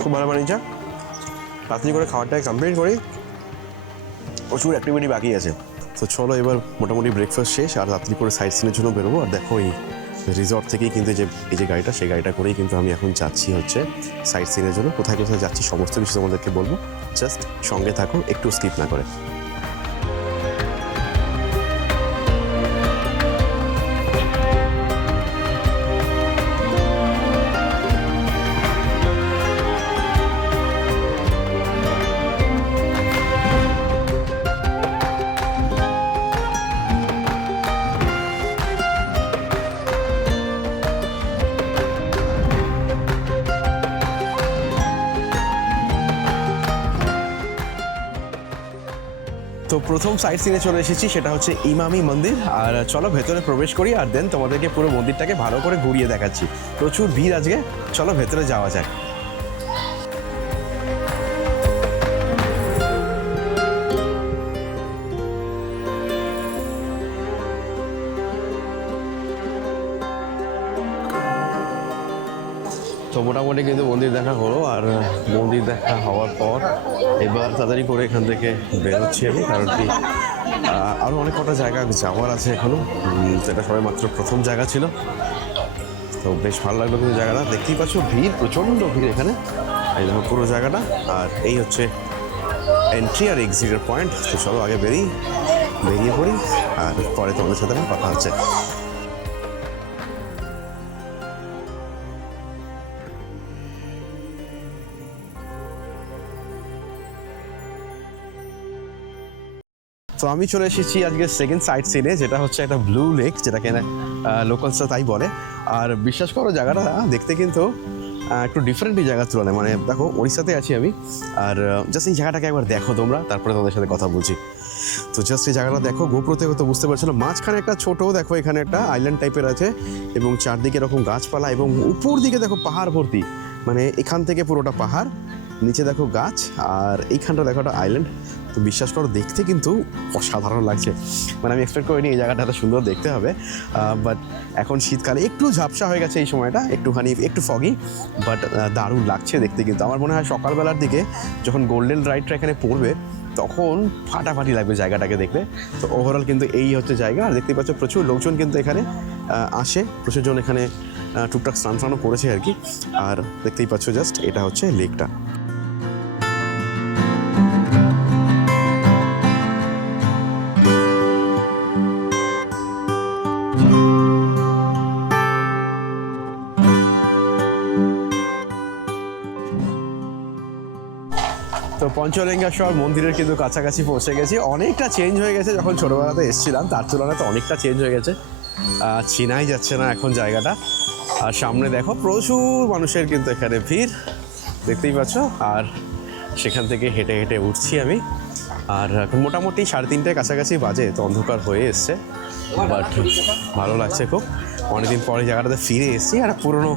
খুব ভালো বানিয়েছে। তাড়াতাড়ি করে খাবারটাকে কমপ্লিট করি, প্রচুর অ্যাক্টিভিটি বাকি আছে। তো চলো এবার মোটামুটি ব্রেকফাস্ট শেষ, আর রাত্রি করে সাইট সিনের জন্য বেরোবো। আর দেখো এই রিসর্ট থেকেই কিন্তু এই যে গাড়িটা, সেই গাড়িটা করেই কিন্তু আমি এখন যাচ্ছি হচ্ছে সাইট সিনের জন্য। কোথায় কোথায় যাচ্ছি সমস্ত কিছু তোমাদেরকে বলবো, জাস্ট সঙ্গে থাকো, একটু স্কিপ না করে। তো প্রথম সাইট সিনে চলে এসেছি, সেটা হচ্ছে ইমামি মন্দির। আর চলো ভেতরে প্রবেশ করি, আর দেন তোমাদেরকে পুরো মন্দিরটাকে ভালো করে ঘুরিয়ে দেখাচ্ছি। প্রচুর ভিড় আজকে, চলো ভেতরে যাওয়া যায়। তো মোটামুটি কিন্তু মন্দির দেখা হলো, আর মন্দির দেখা হওয়ার পর এবার তাড়াতাড়ি করে এখান থেকে বেরোচ্ছি আমি, কারণ কি আরও অনেক কটা জায়গা যাওয়ার আছে এখনও। সেটা সবাই মাত্র প্রথম জায়গা ছিল। তো বেশ ভালো লাগলো কিন্তু জায়গাটা, দেখতেই পাচ্ছ ভিড়, প্রচণ্ড ভিড় এখানে। এই দেখো পুরো জায়গাটা, আর এই হচ্ছে এন্ট্রি আর এক্সিটের পয়েন্ট। তো চলো আগে বেরিয়ে পড়ি, আর পরে তোমাদের সাথে আমার কথা হচ্ছে। তো আমি চলে এসেছি আজকে সেকেন্ড সাইট সিনে, যেটা হচ্ছে একটা ব্লু লেক, যেটাকে লোকালসরা তাই বলে। আর বিশ্বাস করো জায়গাটা দেখতে কিন্তু একটু ডিফারেন্ট এই জায়গার তুলনায়। মানে দেখো ওড়িশাতে আছি আমি, আর জাস্ট এই জায়গাটাকে একবার দেখো তোমরা, তারপরে তোমাদের সাথে কথা বলছি। তো জাস্ট এই জায়গাটা দেখো, গোপ্রো থেকে তো বুঝতে পারছিল, মাঝখানে একটা ছোট দেখো এখানে একটা আইল্যান্ড টাইপের আছে, এবং চারদিকে এরকম গাছপালা, এবং উপর দিকে দেখো পাহাড় ভর্তি। মানে এখান থেকে পুরোটা পাহাড়, নিচে দেখো গাছ, আর এইখানটা দেখো একটা আইল্যান্ড। তো বিশ্বাস করো দেখতে কিন্তু অসাধারণ লাগছে। মানে আমি এক্সপেক্ট করিনি এই জায়গাটা এত সুন্দর দেখতে হবে। বাট এখন শীতকালে একটু ঝাপসা হয়ে গেছে এই সময়টা, একটু ফগি, বাট দারুণ লাগছে দেখতে। কিন্তু আমার মনে হয় সকালবেলার দিকে যখন গোল্ডেন লাইটটা এখানে পড়বে, তখন ফাটাফাটি লাগবে জায়গাটাকে দেখলে। তো ওভারঅল কিন্তু এই হচ্ছে জায়গা। আর দেখতে পাচ্ছ প্রচুর লোকজন কিন্তু এখানে আসে, প্রচুর জন এখানে টুকটাক স্নান টানও করেছে আর কি। আর দেখতেই পাচ্ছ জাস্ট এটা হচ্ছে লেকটা। তো পঞ্চলিঙ্গেশ্বর মন্দিরের কিন্তু কাছাকাছি পৌঁছে গেছি। অনেকটা চেঞ্জ হয়ে গেছে, যখন ছোটোবেলাতে এসেছিলাম তার তুলনায় তো অনেকটা চেঞ্জ হয়ে গেছে। চেনাই যাচ্ছে না এখন জায়গাটা। আর সামনে দেখো প্রচুর মানুষের কিন্তু এখানে ভিড়, দেখতেই পাচ্ছ। আর সেখান থেকে হেঁটে হেঁটে উঠছি আমি। আর এখন মোটামুটি 3:30 কাছাকাছি বাজে, তো অন্ধকার হয়ে এসছে, বাট ভালো লাগছে খুব। অনেকদিন পরে জায়গাটাতে ফিরে এসেছি, আর পুরোনো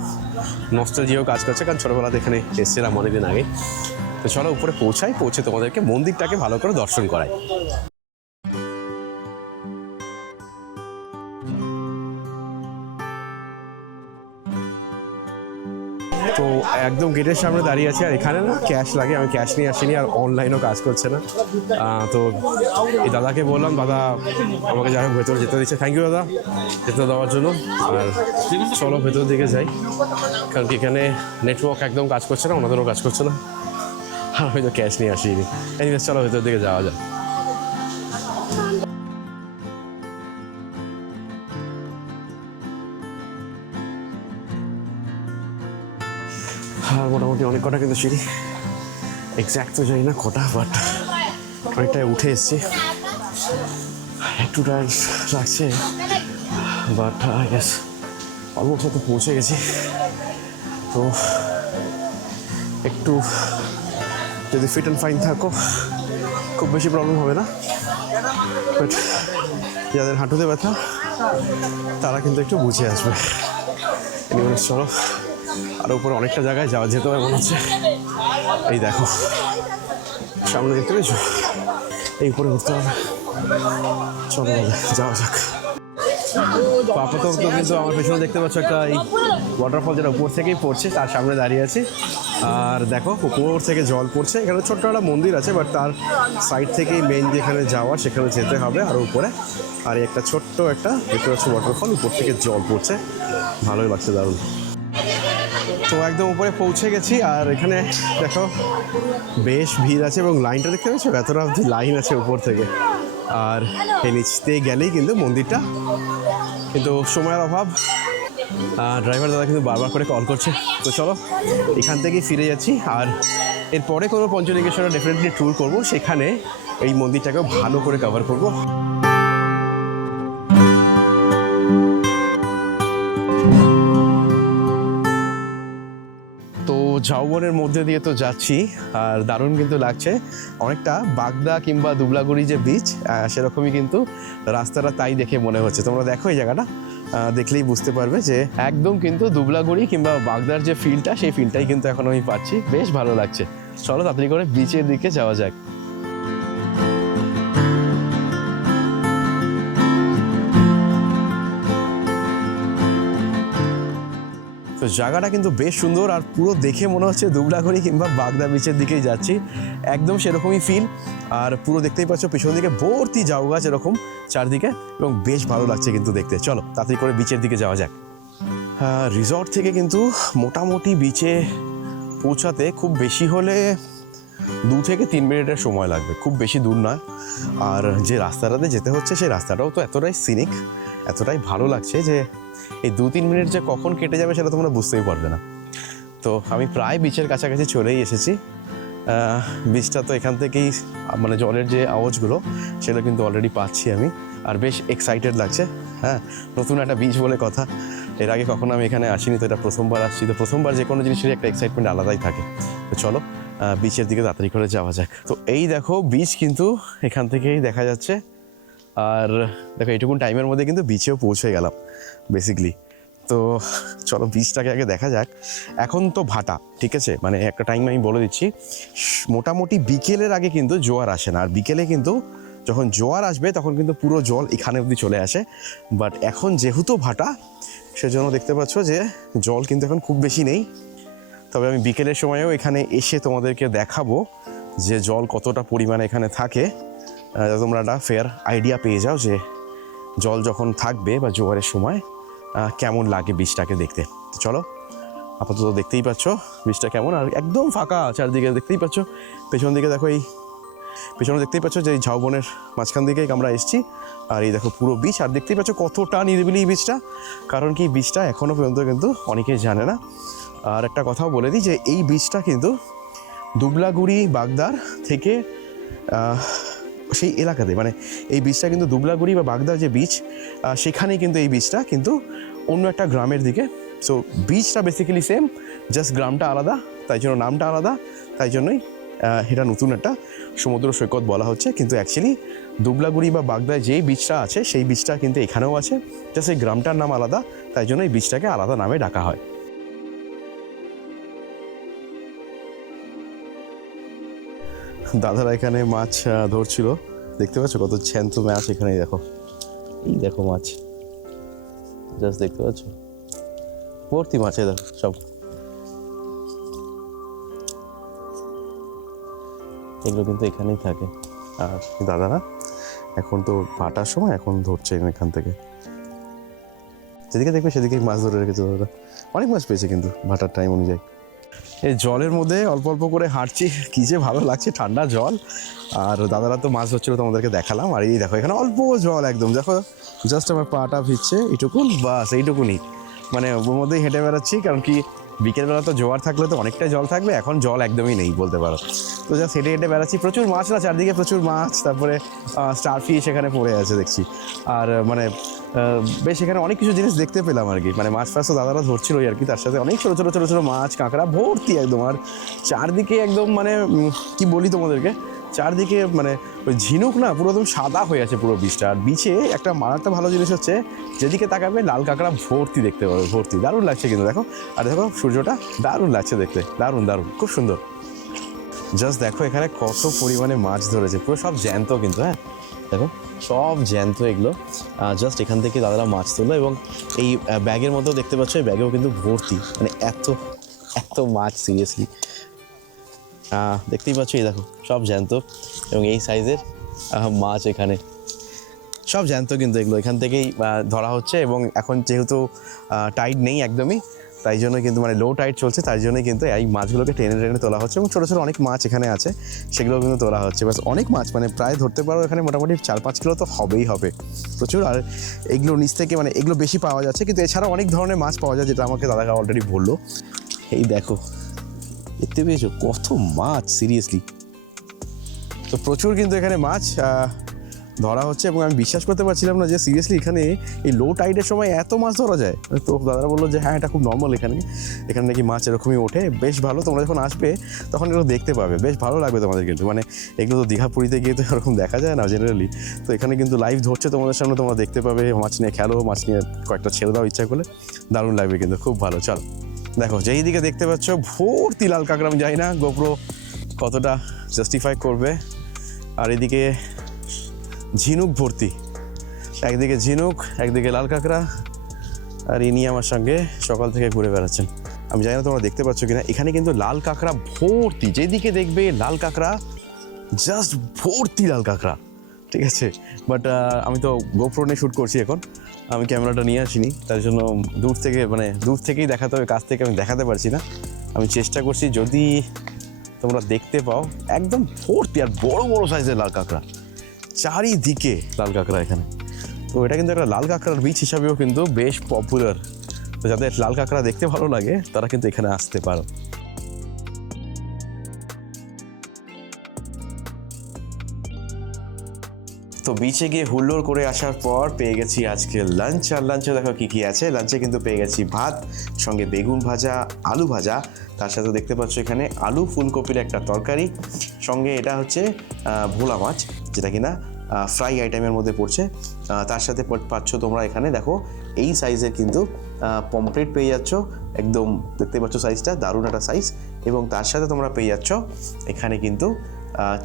নস্টালজিয়াও কাজ করছে, কারণ ছোটোবেলাতে এখানে এসেছিলাম অনেকদিন আগে। তো চলো উপরে পৌঁছে তোমাদেরকে মন্দিরটাকে ভালো করে দর্শন করাই। তো একদম গেটের সামনে দাঁড়িয়ে আছি, আর এখানে না ক্যাশ লাগে, আমি ক্যাশ নিয়ে আসিনি, আর অনলাইনও কাজ করছে না। তো এই দাদাকে বললাম, দাদা আমাকে যাই হোক ভেতরে যেতে দিচ্ছে। থ্যাংক ইউ দাদা যেতে দেওয়ার জন্য। আর চলো ভেতরের দিকে যাই, কারণ কি এখানে নেটওয়ার্ক একদম কাজ করছে না, ওনাদেরও কাজ করছে না, আর আমি তো ক্যাশ নিয়ে আসিনি। এনিওয়েজ চলো ভেতরের দিকে যাওয়া যায়। আর মোটামুটি অনেক কটা কিন্তু সিঁড়ি, এক্স্যাক্ট তো জানি না কটা, বাট অনেকটাই উঠে এসছি। একটু টায়ার্ড লাগছে, বাট আই গেস অলমোস্ট তো পৌঁছে গেছি। তো একটু যদি ফিট অ্যান্ড ফাইন থাকো খুব বেশি প্রবলেম হবে না, বাট যাদের হাঁটুতে ব্যথা তারা কিন্তু একটু বুঝে আসবে। চলো, আর উপরে অনেকটা জায়গায় যাওয়া যেতে হবে মনে হচ্ছে। এই দেখো সামনে দেখতে পেয়েছো, এই উপরে উঠতে হবে। চলো যাওয়া যাক। আপাতত কিন্তু আমার পেছনে দেখতে পাচ্ছ একটা এই ওয়াটারফল, যেটা উপর থেকেই পড়ছে, তার সামনে দাঁড়িয়ে আছি। আর দেখো উপর থেকে জল পড়ছে। এখানে ছোট্ট একটা মন্দির আছে, বাট তার সাইড থেকেই মেইন যেখানে যাওয়া সেখানে যেতে হবে আরও উপরে। আর একটা ছোট্ট একটা দেখতে পাচ্ছ ওয়াটারফল, উপর থেকে জল পড়ছে, ভালোই লাগছে, দারুণ। তো একদম উপরে পৌঁছে গেছি, আর এখানে দেখো বেশ ভিড় আছে, এবং লাইনটা দেখতে পাচ্ছ এতটা অবধি লাইন আছে উপর থেকে। আর এই নিচতে গেলেই কিন্তু মন্দিরটা, কিন্তু সময়ের অভাব, ড্রাইভার দাদা কিন্তু বারবার করে কল করছে। তো চলো এখান থেকেই ফিরে যাচ্ছি, আর এরপরে কোনো পঞ্চলিঙ্গেশ্বরে ডেফিনেটলি ট্যুর করবো, সেখানে এই মন্দিরটাকেও ভালো করে কভার করবো। তো ঝাউবনের মধ্যে দিয়ে তো যাচ্ছি, আর দারুণ কিন্তু লাগছে। অনেকটা বাগদা কিংবা দুবলাগুড়ি যে বিচ সেরকমই কিন্তু রাস্তাটা, তাই দেখে মনে হচ্ছে। তোমরা দেখো এই জায়গাটা দেখলেই বুঝতে পারবে যে একদম কিন্তু দুবলাগুড়ি কিংবা বাগদার যে ফিলটা, সেই ফিলটাই কিন্তু এখন আমি পাচ্ছি। বেশ ভালো লাগছে। চলো তাড়াতাড়ি করে বিচের দিকে যাওয়া যাক। তো জায়গাটা কিন্তু বেশ সুন্দর, আর পুরো দেখে মনে হচ্ছে দুবলাগুড়ি কিংবা বাগদা বিচের দিকেই যাচ্ছি। একদম সেরকমই ফিল। আর পুরো দেখতেই পাচ্ছ পেছন দিকে ভর্তি ঝাউ গাছ এরকম চারদিকে, এবং বেশ ভালো লাগছে কিন্তু দেখতে। চলো তাড়াতাড়ি করে বিচের দিকে যাওয়া যাক। রিসর্ট থেকে কিন্তু মোটামুটি বিচে পৌঁছাতে খুব বেশি হলে 2 থেকে 3 মিনিটের সময় লাগবে, খুব বেশি দূর নয়। আর যে রাস্তাটাতে যেতে হচ্ছে সেই রাস্তাটাও তো এতটাই সিনিক, এতটাই ভালো লাগছে যে এই 2-3 মিনিট যে কখন কেটে যাবে সেটা তোমরা বুঝতেই পারবে না। তো আমি প্রায় বিচের কাছাকাছি চলেই এসেছি। বিচটা তো এখান থেকেই, মানে জলের যে আওয়াজগুলো সেটা কিন্তু অলরেডি পাচ্ছি আমি, আর বেশ এক্সাইটেড লাগছে। হ্যাঁ, নতুন একটা বিচ বলে কথা। এর আগে কখনো আমি এখানে আসিনি, তো এটা প্রথমবার আসছি। তো প্রথমবার যে কোনো জিনিসেরই একটা এক্সাইটমেন্ট আলাদাই থাকে। তো চলো বিচের দিকে তাড়াতাড়ি করে যাওয়া যাক। তো এই দেখো বিচ কিন্তু এখান থেকেই দেখা যাচ্ছে। আর দেখো এইটুকুন টাইমের মধ্যে কিন্তু বিচেও পৌঁছে গেলাম বেসিকলি। তো চলো বিচটাকে আগে দেখা যাক। এখন তো ভাটা, ঠিক আছে, মানে একটা টাইম আমি বলে দিচ্ছি, মোটামুটি বিকেলের আগে কিন্তু জোয়ার আসে না। আর বিকেলে কিন্তু যখন জোয়ার আসবে তখন কিন্তু পুরো জল এখানে অবধি চলে আসে। বাট এখন যেহেতু ভাটা, সেজন্য দেখতে পাচ্ছ যে জল কিন্তু এখন খুব বেশি নেই। তবে আমি বিকেলের সময়ও এখানে এসে তোমাদেরকে দেখাবো যে জল কতটা পরিমাণে এখানে থাকে, তোমরা একটা ফেয়ার আইডিয়া পেয়ে যাও যে জল যখন থাকবে বা জোয়ারের সময় কেমন লাগে বীজটাকে দেখতে। তো চলো, আপাতত দেখতেই পাচ্ছ বীজটা কেমন, আর একদম ফাঁকা চারদিকে দেখতেই পাচ্ছ। পেছন দিকে দেখো, এই পেছনে দেখতেই পাচ্ছ যে এই ঝাউবনের মাঝখান দিকেই আমরা এসেছি। আর এই দেখো পুরো বীজ, আর দেখতেই পাচ্ছ কতটা নিরিবিলি এই বীজটা। কারণ কি বীজটা এখনও পর্যন্ত কিন্তু অনেকেই জানে না। আর একটা কথাও বলে দিই যে এই বীজটা কিন্তু দুবলাগুড়ি বাগদার থেকে সেই এলাকাতে, মানে এই বীজটা কিন্তু দুবলাগুড়ি বা বাগদার যে বীজ, সেখানেই কিন্তু এই বীজটা কিন্তু অন্য একটা গ্রামের দিকে। সো বীজটা বেসিক্যালি সেম, জাস্ট গ্রামটা আলাদা, তাই জন্য নামটা আলাদা। তাই জন্যই এটা নতুন একটা সমুদ্র সৈকত বলা হচ্ছে। কিন্তু অ্যাকচুয়ালি দুবলাগুড়ি বা বাগদায় যেই বীজটা আছে সেই বীজটা কিন্তু এখানেও আছে, জাস্ট এই গ্রামটার নাম আলাদা, তাই জন্য এই বীজটাকে আলাদা নামে ডাকা হয়। দাদারা এখানে মাছ ধরছিল, দেখতে পাচ্ছ কত জ্যান্ত মাছ এখানে। দেখো, এই দেখো মাছ, জাস্ট দেখতে পাচ্ছ ভর্তি মাছে, দেখো সব। এগুলো কিন্তু এখানেই থাকে। আর দাদারা এখন তো ভাটার সময়, এখন ধরছে এখান থেকে। যেদিকে দেখবে সেদিকেই মাছ ধরে রেখেছে দাদারা। অনেক মাছ পেয়েছে কিন্তু ভাটার টাইম অনুযায়ী। এই জলের মধ্যে অল্প অল্প করে হাঁটছি, কী যে ভালো লাগছে, ঠান্ডা জল। আর দাদারা তো মাছ ধরছিল, তোমাদেরকে দেখালাম। আর এই দেখো এখানে অল্প জল, একদম দেখো জাস্ট আমার পাটা ভিজছে এইটুকুন, বাস এইটুকুনি। মানে ওর মধ্যেই হেঁটে বেড়াচ্ছি, কারণ কি বিকেলবেলা তো জোয়ার থাকলে তো অনেকটাই জল থাকবে, এখন জল একদমই নেই বলতে পারো। তো জাস্ট হেঁটে হেঁটে বেড়াচ্ছি। প্রচুর মাছ না, চারদিকে প্রচুর মাছ, তারপরে স্টারফিশ এখানে পড়ে আছে দেখছি। আর মানে বেশ এখানে অনেক কিছু জিনিস দেখতে পেলাম আর কি। মানে মাছ ফাছ তো দাদারা ধরছিল আর কি, তার সাথে অনেক ছোটো ছোটো ছোটো ছোটো মাছ, কাঁকড়া ভর্তি একদম। আর চারদিকে একদম মানে কি বলি তোমাদেরকে, চারদিকে মানে ওই ঝিনুক না, পুরো একদম সাদা হয়ে আছে পুরো বীজটা। আর বিচে একটা মারাত্মক ভালো জিনিস হচ্ছে, যেদিকে তাকাবে লাল কাঁকড়া ভর্তি দেখতে পাবে, ভর্তি। দারুণ লাগছে কিন্তু দেখো। আর দেখো সূর্যটা দারুণ লাগছে দেখতে, দারুণ দারুণ, খুব সুন্দর। জাস্ট দেখো এখানে কত পরিমাণে মাছ ধরেছে, পুরো সব জ্যান্ত কিন্তু। হ্যাঁ দেখো সব জ্যান্ত এগুলো। জাস্ট এখান থেকে দাদারা মাছ তোলো, এবং এই ব্যাগের মধ্যেও দেখতে পাচ্ছ, এই ব্যাগেও কিন্তু ভর্তি, মানে এত এত মাছ, সিরিয়াসলি। দেখতেই পাচ্ছ, এই দেখো সব জ্যান্ত, এবং এই সাইজের মাছ এখানে সব জ্যান্ত কিন্তু। এগুলো এখান থেকেই ধরা হচ্ছে, এবং এখন যেহেতু টাইড নেই একদমই, তাই জন্য কিন্তু মানে লো টাইড চলছে, তাই জন্যই কিন্তু এই মাছগুলোকে টেনে টেনে তোলা হচ্ছে। এবং ছোটো ছোটো অনেক মাছ এখানে আছে, সেগুলো কিন্তু তোলা হচ্ছে। বাস অনেক মাছ, মানে প্রায় ধরতে পারো এখানে মোটামুটি 4-5 কিলো তো হবেই হবে, প্রচুর। আর এগুলো নিচ থেকে মানে এগুলো বেশি পাওয়া যাচ্ছে, কিন্তু এছাড়াও অনেক ধরনের মাছ পাওয়া যায়, যেটা আমাকে দাদাকে অলরেডি বললো। এই দেখো, দেখতে পেয়েছো কত মাছ, সিরিয়াসলি। তো প্রচুর কিন্তু এখানে মাছ। ধরা হচ্ছে এবং আমি বিশ্বাস করতে পারছিলাম না যে সিরিয়াসলি এখানে এই লো টাইডের সময় এত মাছ ধরা যায়। তো দাদারা বললো যে হ্যাঁ এটা খুব নর্মাল, এখানে নাকি মাছ এরকমই ওঠে। বেশ ভালো, তোমরা যখন আসবে তখন এগুলো দেখতে পাবে, বেশ ভালো লাগবে তোমাদের কিন্তু। মানে এগুলো তো দীঘা পুরীতে গিয়ে তো এরকম দেখা যায় না জেনারেলি, তো এখানে কিন্তু লাইভ ধরছে তোমাদের সামনে, তোমরা দেখতে পাবে। মাছ নিয়ে খেলো, মাছ নিয়ে কয়েকটা ছেড়ে দাও ইচ্ছা করলে, দারুণ লাগবে কিন্তু, খুব ভালো। চল দেখো, যেই দিকে দেখতে পাচ্ছ ভর্তি লাল কাঁকড়া, আমি জানি না গোপ্রো কতটা জাস্টিফাই করবে। আর এদিকে ঝিনুক ভর্তি, একদিকে ঝিনুক একদিকে লাল কাঁকড়া, আর ইনি আমার সঙ্গে সকাল থেকে ঘুরে বেড়াচ্ছেন। আমি জানি না তোমরা দেখতে পাচ্ছ কিনা, এখানে কিন্তু লাল কাঁকড়া ভর্তি, যেদিকে দেখবে লাল কাঁকড়া, জাস্ট ভর্তি লাল কাঁকড়া, ঠিক আছে। বাট আমি তো গোপ্রো নিয়ে শ্যুট করছি এখন, আমি ক্যামেরাটা নিয়ে আসিনি, তার জন্য দূর থেকেই দেখাতে হবে, কাছ থেকে আমি দেখাতে পারছি না। আমি চেষ্টা করছি যদি তোমরা দেখতে পাও, একদম ভর্তি আর বড় বড় সাইজের লাল কাঁকড়া, চারিদিকে লাল কাঁকড়া এখানে। তো এটা কিন্তু একটা লাল কাঁকড়ার বিচ হিসাবেও কিন্তু বেশ পপুলার। তো যাদের লাল কাঁকড়া দেখতে ভালো লাগে তারা কিন্তু এখানে আসতে পারো। তো বিচে গিয়ে হুল্লোড় করে আসার পর পেয়ে গেছি আজকে লাঞ্চ। আর লাঞ্চে দেখো কী কী আছে। লাঞ্চে কিন্তু পেয়ে গেছি ভাত, সঙ্গে বেগুন ভাজা, আলু ভাজা, তার সাথে দেখতে পাচ্ছ এখানে আলু ফুলকপির একটা তরকারি, সঙ্গে এটা হচ্ছে ভোলা মাছ, যেটা কিনা ফ্রাই আইটেমের মধ্যে পড়ছে। তার সাথে পাচ্ছ তোমরা এখানে দেখো এই সাইজের কিন্তু পমফ্রেট পেয়ে যাচ্ছ, একদম দেখতে পাচ্ছ সাইজটা, দারুণ একটা সাইজ। এবং তার সাথে তোমরা পেয়ে যাচ্ছ এখানে কিন্তু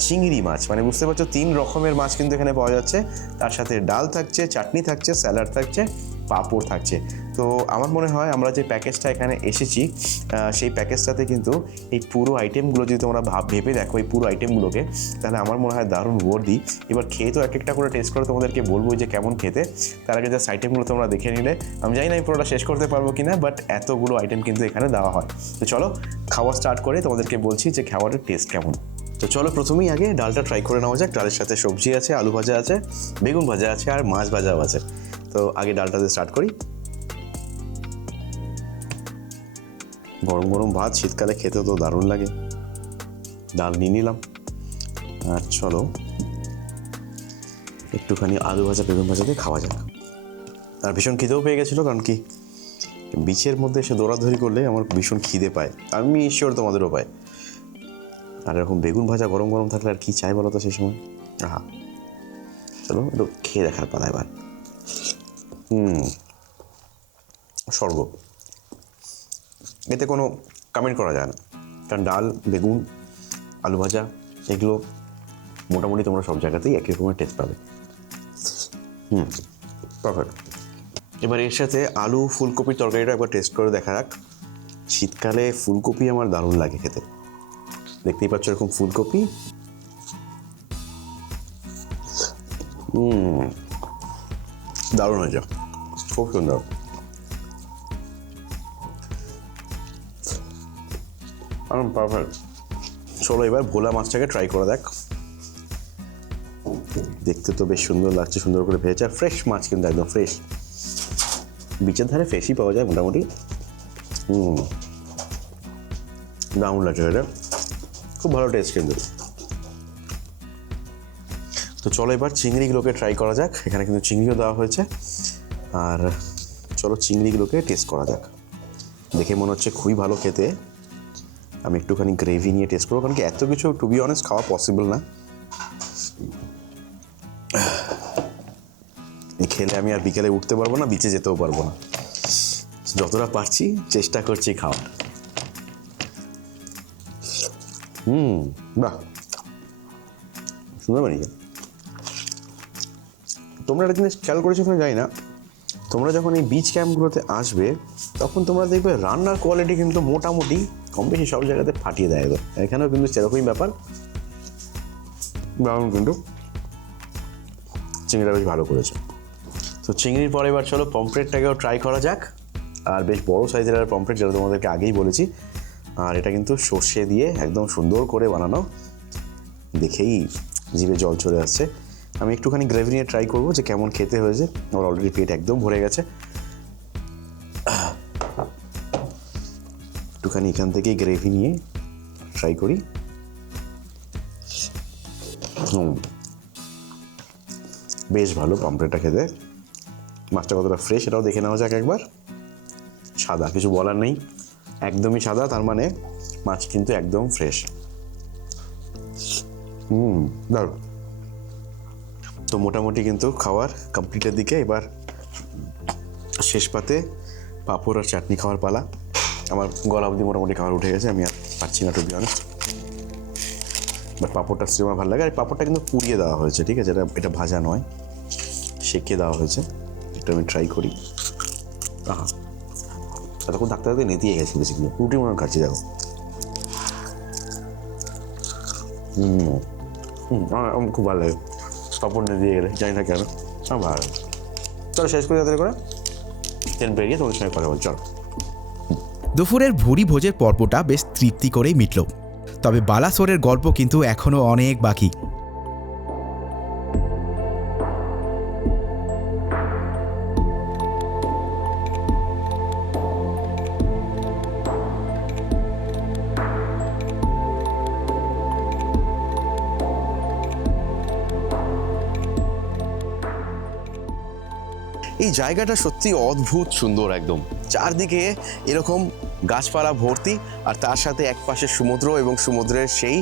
চিংড়ি মাছ, মানে বুঝতে পারছো 3 রকমের মাছ কিন্তু এখানে পাওয়া যাচ্ছে। তার সাথে ডাল থাকছে, চাটনি থাকছে, স্যালাড থাকছে, পাঁপড় থাকছে। তো আমার মনে হয় আমরা যে প্যাকেজটা এখানে এসেছি, সেই প্যাকেজটাতে কিন্তু এই পুরো আইটেমগুলো যদি তোমরা ভেবে দেখো এই পুরো আইটেমগুলোকে, তাহলে আমার মনে হয় দারুণ ওয়ার্দি। এবার খেয়ে তো এক একটা করে টেস্ট করে তোমাদেরকে বলবো যে কেমন খেতে। তার আগে জাস্ট আইটেমগুলো তোমরা দেখে নিলে, আমি জানি না আমি পুরোটা শেষ করতে পারবো কিনা, বাট এতগুলো আইটেম কিন্তু এখানে দেওয়া হয়। তো চলো খাওয়া স্টার্ট করে তোমাদেরকে বলছি যে খাবারের টেস্ট কেমন। তো চলো প্রথমেই আগে ডালটা ট্রাই করে নেওয়া যাক। ডালের সাথে সবজি আছে, আলু ভাজা আছে, বেগুন ভাজা আছে, আর মাছ ভাজাও আছে। তো আগে ডালটা দিয়ে স্টার্ট করি। গরম গরম ভাত শীতকালে খেতে তো দারুণ লাগে। ডাল নিয়ে নিলাম, আর চলো একটুখানি আলু ভাজা বেগুন ভাজা দিয়ে খাওয়া যাক। আর ভীষণ খিদেও পেয়ে গেছিলো, কারণ কি বিচের মধ্যে এসে দৌড়াদৌড়ি করলে আমার ভীষণ খিদে পায়, আমি শিওর তোমাদেরও পায়। আর এরকম বেগুন ভাজা গরম গরম থাকলে আর কি চাই বলো তো সেই সময়। আহা, চলো একটু খেয়ে দেখার পালা এবার। স্বর্গ, এতে কোনো কমেন্ট করা যায় না। কারণ ডাল, বেগুন, আলু ভাজা এগুলো মোটামুটি তোমরা সব জায়গাতেই একই রকমের টেস্ট পাবে। পারফেক্ট। এবার এর সাথে আলু ফুলকপির তরকারিটা একবার টেস্ট করে দেখা যাক। শীতকালে ফুলকপি আমার দারুণ লাগে খেতে। দেখতেই পাচ্ছ এরকম ফুলকপি, দারুণ হয়েছে, খুব সুন্দর। পারফেক্ট। চলো এবার ভোলা মাছটাকে ট্রাই করে দেখ। দেখতে তো বেশ সুন্দর লাগছে, সুন্দর করে ভেজেছে, আর ফ্রেশ মাছ কিন্তু একদম ফ্রেশ। বিচের ধারে ফ্রেশই পাওয়া যায় মোটামুটি। দারুণ লাগছে এটা, খুব ভালো টেস্ট কিন্তু। তো চলো এবার চিংড়িগুলোকে ট্রাই করা যাক। এখানে কিন্তু চিংড়িও দেওয়া হয়েছে, আর চলো চিংড়িগুলোকে টেস্ট করা যাক। দেখে মনে হচ্ছে খুবই ভালো খেতে। আমি একটুখানি গ্রেভি নিয়ে টেস্ট করবো, কারণ কি এত কিছু টু বি অনেস্ট খাওয়া পসিবল না। খেলে আমি আর বিকেলে উঠতে পারবো না, বিচে যেতেও পারবো না। যতটা পারছি চেষ্টা করছি খাওয়ার। বাহ, সুন্দর বানিয়েছে। তোমরা একটা জিনিস খেয়াল করেছো কিনা জানি না, তোমরা যখন এই বিচ ক্যাম্পগুলোতে আসবে তখন তোমরা দেখবে রান্নার কোয়ালিটি কিন্তু মোটামুটি কম বেশি সব জায়গাতে ফাটিয়ে দেয়। এখানেও কিন্তু সেরকমই ব্যাপার, দারুণ কিন্তু। চিংড়িটা বেশ ভালো করেছে। তো চিংড়ির পরে এবার চলো পমফ্রেটটাকেও ট্রাই করা যাক। আর বেশ বড়ো সাইজের আর পমফ্রেট, যেটা তোমাদেরকে আগেই বলেছি। আর এটা কিন্তু সর্ষে দিয়ে একদম সুন্দর করে বানানো, দেখেই জিভে জল চলে আসছে। আমি একটুখানি গ্রেভি নিয়ে ট্রাই করবো যে কেমন খেতে হয়েছে। আমার অলরেডি পেট একদম ভরে গেছে। একটুখানি এখান থেকেই গ্রেভি নিয়ে ট্রাই করি। বেশ ভালো পাম্পলেটটা খেতে। মাছটা কতটা ফ্রেশ এটাও দেখে নেওয়া যাক একবার। সাদা, কিছু বলার নেই, একদমই সাদা, তার মানে মাছ কিন্তু একদম ফ্রেশ। দারুণ। তো মোটামুটি কিন্তু খাওয়ার কমপ্লিটের দিকে। এবার শেষ পাতে পাঁপড় আর চাটনি খাওয়ার পালা। আমার গলা অবধি মোটামুটি খাবার উঠে গেছে, আমি আর পাচ্ছি না টু বি অনেস্ট। বাট পাঁপড়টা আমার ভালো লাগে। আর পাঁপড়টা কিন্তু পুড়িয়ে দেওয়া হয়েছে, ঠিক আছে, এটা ভাজা নয়, সেঁকে দেওয়া হয়েছে। একটু আমি ট্রাই করি। আহা, এতক্ষণ থাকতে থাকতে নেতিয়ে গেছি বেশিক্ষণ, রুটি মনে খাচ্ছি দেখো। আমার খুব ভালো লাগে পাঁপড় নেতিয়ে গেলে, জানি না কেন, আমার ভালো লাগে। চলো শেষ করি তাড়াতাড়ি করে, ট্রেন বেরিয়ে তোমাদের সঙ্গে কথা বল। চলো। দুপুরের ভুরি ভোজের পর্বটা বেশ তৃপ্তি করেই মিটল, তবে বালাসোরের গল্প কিন্তু এখনও অনেক বাকি। এই জায়গাটা সত্যি অদ্ভুত সুন্দর, একদম চারদিকে এরকম গাছপালা ভর্তি, আর তার সাথে একপাশে সমুদ্র এবং সমুদ্রের সেই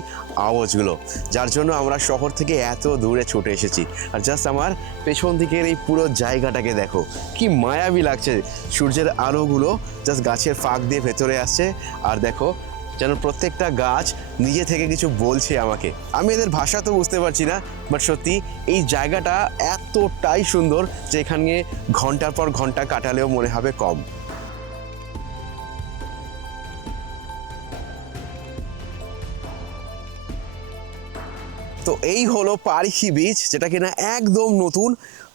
আওয়াজগুলো, যার জন্য আমরা শহর থেকে এত দূরে ছুটে এসেছি। আর জাস্ট আমার পেছন দিকের এই পুরো জায়গাটাকে দেখো, কি মায়াবী লাগছে। সূর্যের আলোগুলো জাস্ট গাছের ফাঁক দিয়ে ভেতরে আসছে, আর দেখো যেন প্রত্যেকটা গাছ নিজে থেকে কিছু বলছে আমাকে। আমি এদের ভাষা তো বুঝতে পারছি না, বাট সত্যি এই জায়গাটা এতটাই সুন্দর যে এখানে ঘন্টার পর ঘন্টা কাটালেও মনে হবে কম। তো এই হলো পারিখি বিচ, যেটা কিনা একদম নতুন।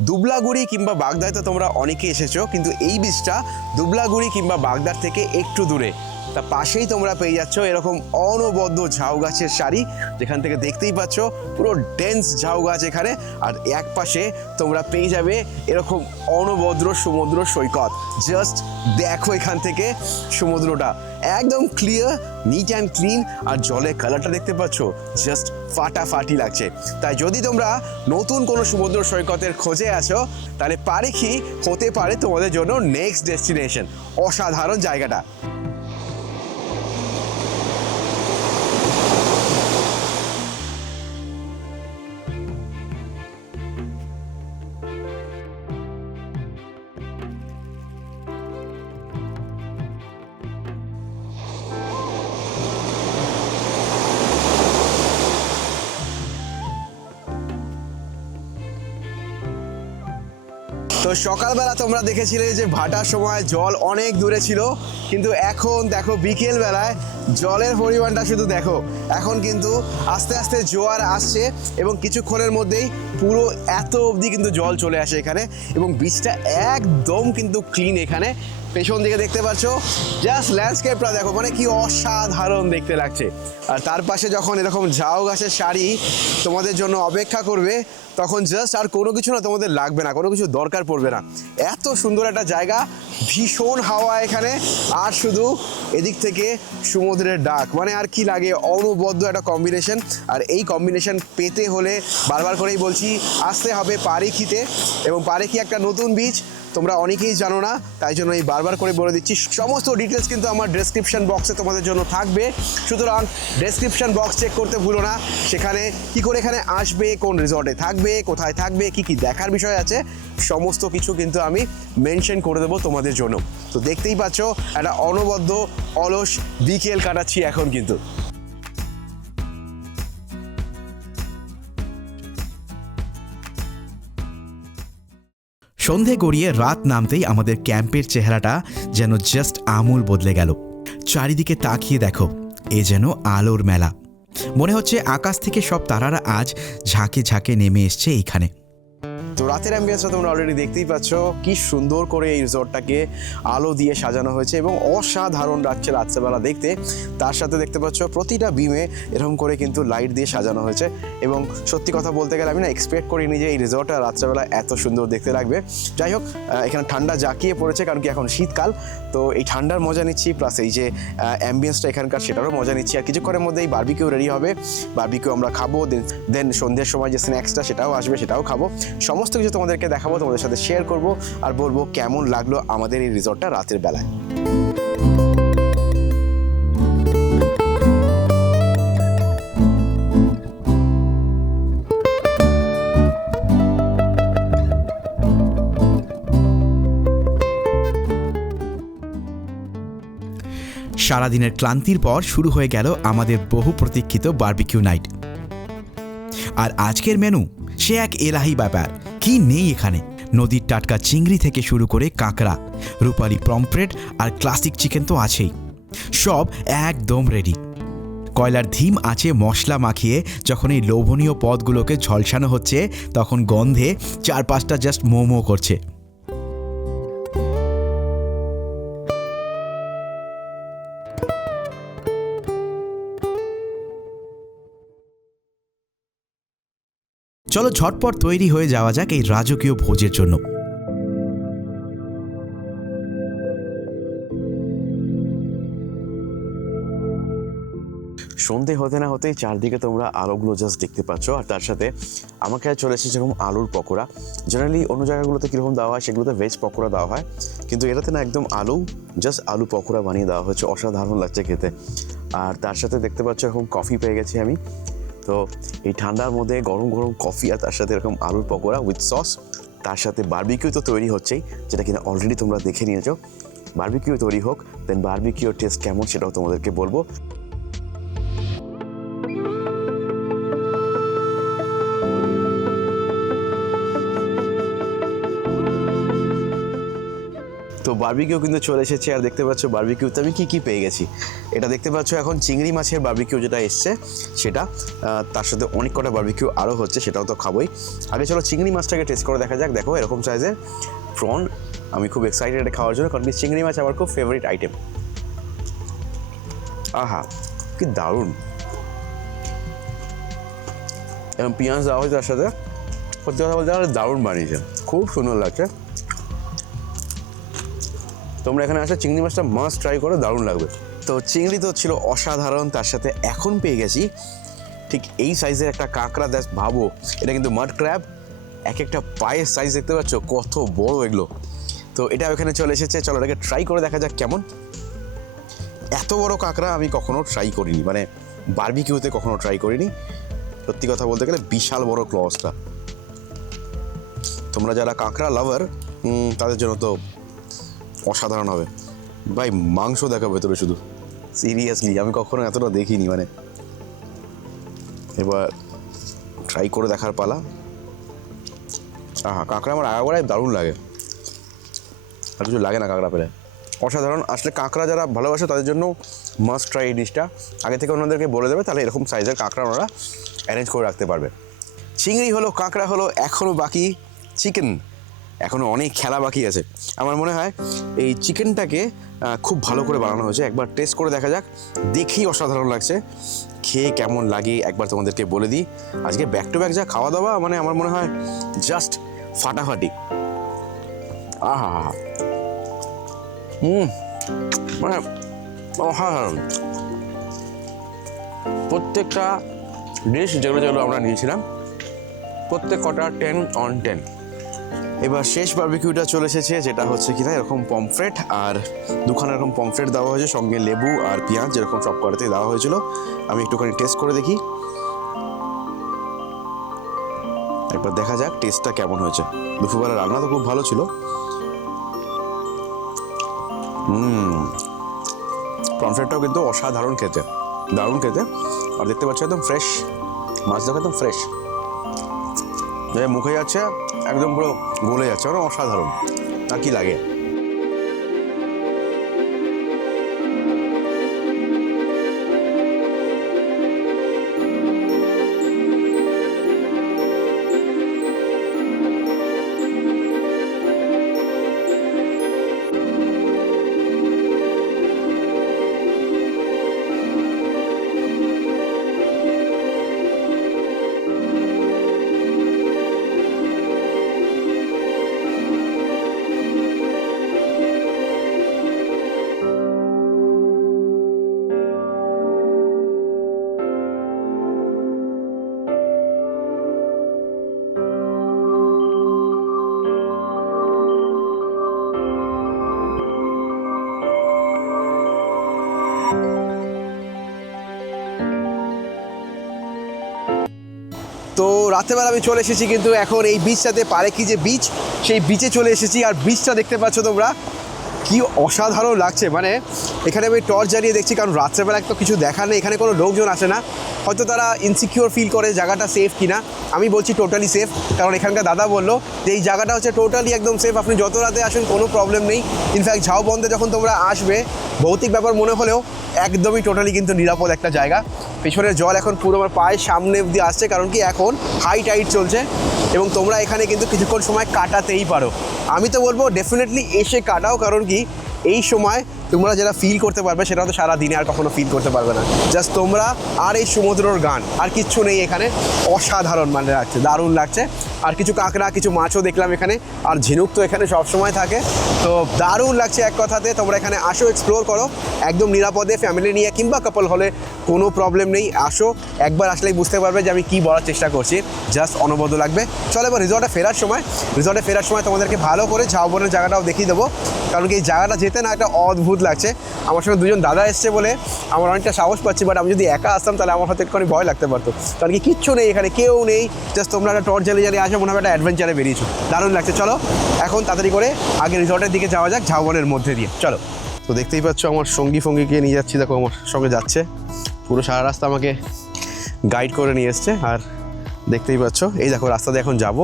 দুবলাগুড়ি কিংবা বাগদায় তো তোমরা অনেকে এসেছো, কিন্তু এই বিচটা দুবলাগুড়ি কিংবা বাগদার থেকে একটু দূরে। তা পাশেই তোমরা পেয়ে যাচ্ছ এরকম অনবদ্য ঝাউ গাছের সারি, যেখান থেকে দেখতেই পাচ্ছ পুরো ডেন্স ঝাউ গাছ এখানে। আর এক পাশে তোমরা পেয়ে যাবে এরকম অনবদ্য সমুদ্র সৈকত। জাস্ট দেখো এখান থেকে সমুদ্রটা একদম ক্লিয়ার, নিট অ্যান্ড ক্লিন, আর জলের কালারটা দেখতে পাচ্ছ জাস্ট ফাটাফাটি লাগছে। তাই যদি তোমরা নতুন কোনো সমুদ্র সৈকতের খোঁজে আছো, তাহলে পারিখি হতে পারে তোমাদের জন্য নেক্সট ডেস্টিনেশন। অসাধারণ জায়গাটা। তো সকালবেলা তোমরা দেখেছিলে যে ভাটার সময় জল অনেক দূরে ছিল, কিন্তু এখন দেখো বিকেল বেলায় জলের পরিমাণটা শুধু দেখো। এখন কিন্তু আস্তে আস্তে জোয়ার আসছে এবং কিছুক্ষণের মধ্যেই পুরো এত অবধি কিন্তু জল চলে আসে এখানে, এবং বিচটা একদম কিন্তু ক্লিন। এখানে পেছন দিকে দেখতে পাচ্ছ জাস্ট ল্যান্ডস্কেপটা দেখো, মানে কি অসাধারণ দেখতে লাগছে। আর তার পাশে যখন এরকম ঝাউ গাছের সারি তোমাদের জন্য অপেক্ষা করবে, তখন জাস্ট আর কোনো কিছু না তোমাদের লাগবে না, কোনো কিছু দরকার পড়বে না। এত সুন্দর একটা জায়গা, ভীষণ হাওয়া এখানে, আর শুধু এদিক থেকে সমুদ্রের ডাক, মানে আর কি লাগে। অনবদ্য একটা কম্বিনেশন। আর এই কম্বিনেশন পেতে হলে বারবার করেই বলছি, আসতে হবে পারিখিতে। এবং পারিখি একটা নতুন বিচ, তোমরা অনেকেই জানো না, তাই জন্য এই বারবার করে বলে দিচ্ছি। সমস্ত ডিটেলস কিন্তু আমার ডেসক্রিপশন বক্সে তোমাদের জন্য থাকবে, সুতরাং ডেসক্রিপশন বক্স চেক করতে ভুলো না। সেখানে কি করে এখানে আসবে, কোন রিসর্টে থাকবে, কোথায় থাকবে, কি কি দেখার বিষয় আছে, সমস্ত কিছু কিন্তু আমি মেনশন করে দেবো তোমাদের জন্য। তো দেখতেই পাচ্ছ একটা অনবদ্য অলস বিকেল কাটাচ্ছি এখন কিন্তু। সন্ধে গড়িয়ে রাত নামতেই আমাদের ক্যাম্পের চেহারাটা যেন জাস্ট আমূল বদলে গেল। চারিদিকে তাকিয়ে দেখো, এ যেন আলোর মেলা। মনে হচ্ছে আকাশ থেকে সব তারারা আজ ঝাঁকে ঝাঁকে নেমে এসছে এইখানে। তো রাতের অ্যাম্বিয়েন্সটা তোমরা অলরেডি দেখতেই পাচ্ছ, কি সুন্দর করে এই রিসর্টটাকে আলো দিয়ে সাজানো হয়েছে এবং অসাধারণ লাগছে রাত্রেবেলা দেখতে। তার সাথে দেখতে পাচ্ছ প্রতিটা বিমে এরকম করে কিন্তু লাইট দিয়ে সাজানো হয়েছে, এবং সত্যি কথা বলতে গেলে আমি না এক্সপেক্ট করিনি যে এই রিসর্টটা রাত্রেবেলা এত সুন্দর দেখতে লাগবে। যাই হোক, এখানে ঠান্ডা জাঁকিয়ে পড়েছে, কারণ কি এখন শীতকাল। তো এই ঠান্ডার মজা নিচ্ছি, প্লাস এই যে অ্যাম্বিয়েন্সটা এখানকার সেটারও মজা নিচ্ছি। আর কিছুক্ষণের মধ্যেই বারবিকিউ রেডি হবে, বারবিকিউ আমরা খাবো। দেন সন্ধ্যের সময় যে স্ন্যাক্সটা সেটাও আসবে, সেটাও খাবো। সমস্ত কিছু তোমাদেরকে দেখাবো, তোমাদের সাথে শেয়ার করব আর বলবো কেমন লাগলো আমাদের এই রিসর্টটা রাতের বেলায়। সারাদিনের ক্লান্তির পর শুরু হয়ে গেল আমাদের বহু প্রতীক্ষিত বারবিকিউ নাইট। আর আজকের মেনু সে এক এলাহি ব্যাপার, কি নেই এখানে। নদীর টাটকা চিংড়ি থেকে শুরু করে কাঁকড়া, রূপালি পমফ্রেট আর ক্লাসিক চিকেন তো আছেই, সব একদম রেডি। কয়লার ধিম আছে মশলা মাখিয়ে যখন এই লোভনীয় পদগুলোকে ঝলসানো হচ্ছে, তখন গন্ধে চারপাশটা জাস্ট মোমো করছে। চলো ঝটপট তৈরি হয়ে যাওয়া যাক এই রাজকীয় ভোজের জন্য। সন্ধে হতে না হতেই চারদিকে তোমরা আলোগুলো জাস্ট দেখতে পাচ্ছ, আর তার সাথে আমার কাছে চলে এসেছে যেরকম আলুর পকোড়া। জেনারেলি অন্য জায়গাগুলোতে কীরকম দেওয়া হয়, সেগুলোতে ভেজ পকোড়া দেওয়া হয়, কিন্তু এটাতে না একদম জাস্ট আলু পকোড়া বানিয়ে দেওয়া হয়েছে। অসাধারণ লাগছে খেতে। আর তার সাথে দেখতে পাচ্ছ এরকম কফি পেয়ে গেছি আমি। তো এই ঠান্ডার মধ্যে গরম গরম কফি আর তার সাথে এরকম আলুর পকোড়া উইথ সস, তার সাথে বারবিকিউ তো তৈরি হচ্ছেই, যেটা কিনা অলরেডি তোমরা দেখে নিয়েছো। বারবিকিউ তৈরি হোক, দেন বারবিকিউর টেস্ট কেমন সেটাও তোমাদেরকে বলবো। তো বারবিকিউ কিন্তু চলে এসেছে, আর দেখতে পাচ্ছ বারবিকিউতে আমি কী পেয়ে গেছি। এটা দেখতে পাচ্ছ এখন চিংড়ি মাছের বারবিকিউ যেটা এসছে সেটা, তার সাথে অনেক কটা বারবিকিউ আরও হচ্ছে, সেটাও তো খাবোই। আগে চলো চিংড়ি মাছটাকে টেস্ট করে দেখা যাক। দেখো এরকম সাইজের প্রন, আমি খুব এক্সাইটেড এটা খাওয়ার জন্য, কারণ চিংড়ি মাছ আমার খুব ফেভারিট আইটেম। আহা কি দারুণ! এবং পেঁয়াজ দেওয়া হয়েছে তার সাথে, সত্যি কথা বলতে আমার দারুণ বানিয়েছে, খুব সুন্দর লাগছে। তোমরা এখানে আসলে চিংড়ি মাছটা মাস্ট ট্রাই করো, দারুণ লাগবে। তো চিংড়ি তো ছিল অসাধারণ, তার সাথে এখন পেয়ে গেছি ঠিক এই সাইজের একটা কাঁকড়া। দেখ ভাবো, এটা কিন্তু মাড ক্র্যাব, এক একটা পায়ের সাইজ দেখতে পাচ্ছ কত বড় এগুলো। তো এটা ওখানে চলে এসেছে, চলো এটাকে ট্রাই করে দেখা যাক কেমন। এত বড় কাঁকড়া আমি কখনো ট্রাই করিনি, মানে বারবিকিউতে কখনো ট্রাই করিনি। সত্যি কথা বলতে গেলে বিশাল বড় ক্লসটা। তোমরা যারা কাঁকড়া লাভার তাদের জন্য তো অসাধারণ হবে ভাই। মাংস দেখা ভেতরে শুধু, সিরিয়াসলি আমি কখনো এতটা দেখিনি। মানে এবার ট্রাই করে দেখার পালা। কাঁকড়া আমার আগাগোড়াই দারুণ লাগে, আর কিছু লাগে না কাঁকড়া পেলে, অসাধারণ। আসলে কাঁকড়া যারা ভালোবাসে তাদের জন্য মাস্ট ট্রাই এই ডিশটা। আগে থেকে ওনাদেরকে বলে দেবে, তাহলে এরকম সাইজের কাঁকড়া ওনারা অ্যারেঞ্জ করে রাখতে পারবে। চিংড়ি হলো, কাঁকড়া হলো, এখনও বাকি চিকেন। এখনও অনেক খেলা বাকি আছে। আমার মনে হয় এই চিকেনটাকে খুব ভালো করে বানানো হয়েছে। একবার টেস্ট করে দেখা যাক, দেখেই অসাধারণ লাগছে। খেয়ে কেমন লাগে একবার তোমাদেরকে বলে দিই। আজকে ব্যাক টু ব্যাক যা খাওয়া দাওয়া, মানে আমার মনে হয় জাস্ট ফাটাফাটি। আহা মানে অসাধারণ। প্রত্যেকটা ডিশ যেগুলো আমরা নিয়েছিলাম, প্রত্যেক কটা 10 on 10। এবার শেষ বারবিকিউটা চলে এসেছে, যেটা হচ্ছে কিনা এরকম পমফ্রেট, আর দুখানা এরকম পমফ্রেট দেওয়া হয়েছে, সঙ্গে লেবু আর পেঁয়াজ যেরকম সব করাতেই দেওয়া হয়েছিল। আমি একটুখানি টেস্ট করে দেখি, একবার দেখা যাক টেস্টটা কেমন হয়েছে। দুপুরবেলা রান্না তো খুব ভালো ছিল। পমফ্রেটটাও কিন্তু অসাধারণ খেতে, দারুণ খেতে। আর দেখতে পাচ্ছ একদম ফ্রেশ মাছ, দেখো একদম ফ্রেশ, মুখে যাচ্ছে একদম পুরো গলে যাচ্ছে, মানে অসাধারণ। আর কি লাগে। তো রাত্রেবেলা আমি চলে এসেছি কিন্তু এখন এই বিচটাতে পারেকি যে বিচ, সেই বিচে চলে এসেছি। আর বিচটা দেখতে পাচ্ছ তোমরা কি অসাধারণ লাগছে। মানে এখানে আমি টর্চ জ্বালিয়ে দেখছি, কারণ রাত্রেবেলা তো কিছু দেখা নেই, এখানে কোনো লোকজন আসে না। হয়তো তারা ইনসিকিউর ফিল করে জায়গাটা সেফ কিনা। আমি বলছি টোটালি সেফ, কারণ এখানকার দাদা বললো যে এই জায়গাটা হচ্ছে টোটালি একদম সেফ, আপনি যত রাতে আসুন কোনো প্রবলেম নেই। ইনফ্যাক্ট ঝাউবন্দে যখন তোমরা আসবে, ভৌতিক ব্যাপার মনে হলেও একদমই টোটালি কিন্তু নিরাপদ একটা জায়গা। পেছনের জল এখন পুরো আমার পায়ের সামনে অবধি আসছে, কারণ কি এখন হাই টাইড চলছে এবং তোমরা এখানে কিন্তু কিছুক্ষণ সময় কাটাতেই পারো। আমি তো বলবো ডেফিনেটলি এসে কাটাও, কারণ কি এই সময় তোমরা যেটা ফিল করতে পারবে সেটা তো সারা দিনে আর কখনো ফিল করতে পারবে না। জাস্ট তোমরা আর এই সমুদ্রের গান, আর কিচ্ছু নেই এখানে। অসাধারণ মানে লাগছে, দারুণ লাগছে। আর কিছু কাঁকড়া, কিছু মাছও দেখলাম এখানে, আর ঝিনুক তো এখানে সবসময় থাকে। তো দারুণ লাগছে এক কথাতে। তোমরা এখানে আসো, এক্সপ্লোর করো একদম নিরাপদে, ফ্যামিলি নিয়ে কিংবা কাপল হলে কোনো প্রবলেম নেই। আসো, একবার আসলেই বুঝতে পারবে যে আমি কী বলার চেষ্টা করছি। জাস্ট অনবদ্য লাগবে। চলো এবার রিসর্টে ফেরার সময় তোমাদেরকে ভালো করে ঝাউবনের জায়গাটাও দেখিয়ে দেবো, কারণ কি এই জায়গাটা যেতে না একটা অদ্ভুত লাগছে। আমার সঙ্গে দুজন দাদা এসছে বলে আমার অনেকটা সাহস পাচ্ছি, বাট আমি যদি একা আসতাম তাহলে আমার হয়তো একটুখানি ভয় লাগতে পারতো, কারণ কি কিচ্ছু নেই এখানে, কেউ নেই। জাস্ট তোমরা একটা টর্চ জ্বালিয়ে আসো, মনে হবে একটা অ্যাডভেঞ্চারে বেরিয়েছো। দারুণ লাগছে। চলো এখন তাড়াতাড়ি করে আগে রিসর্টের দিকে যাওয়া যাক, ঝাউবনের মধ্যে দিয়ে। চলো। তো দেখতেই পাচ্ছ আমার সঙ্গীকে নিয়ে যাচ্ছি, দেখো আমার সঙ্গে যাচ্ছে, পুরো সারা রাস্তা আমাকে গাইড করে নিয়ে এসছে। আর দেখতেই পাচ্ছ এই দেখো রাস্তা দিয়ে এখন যাবো।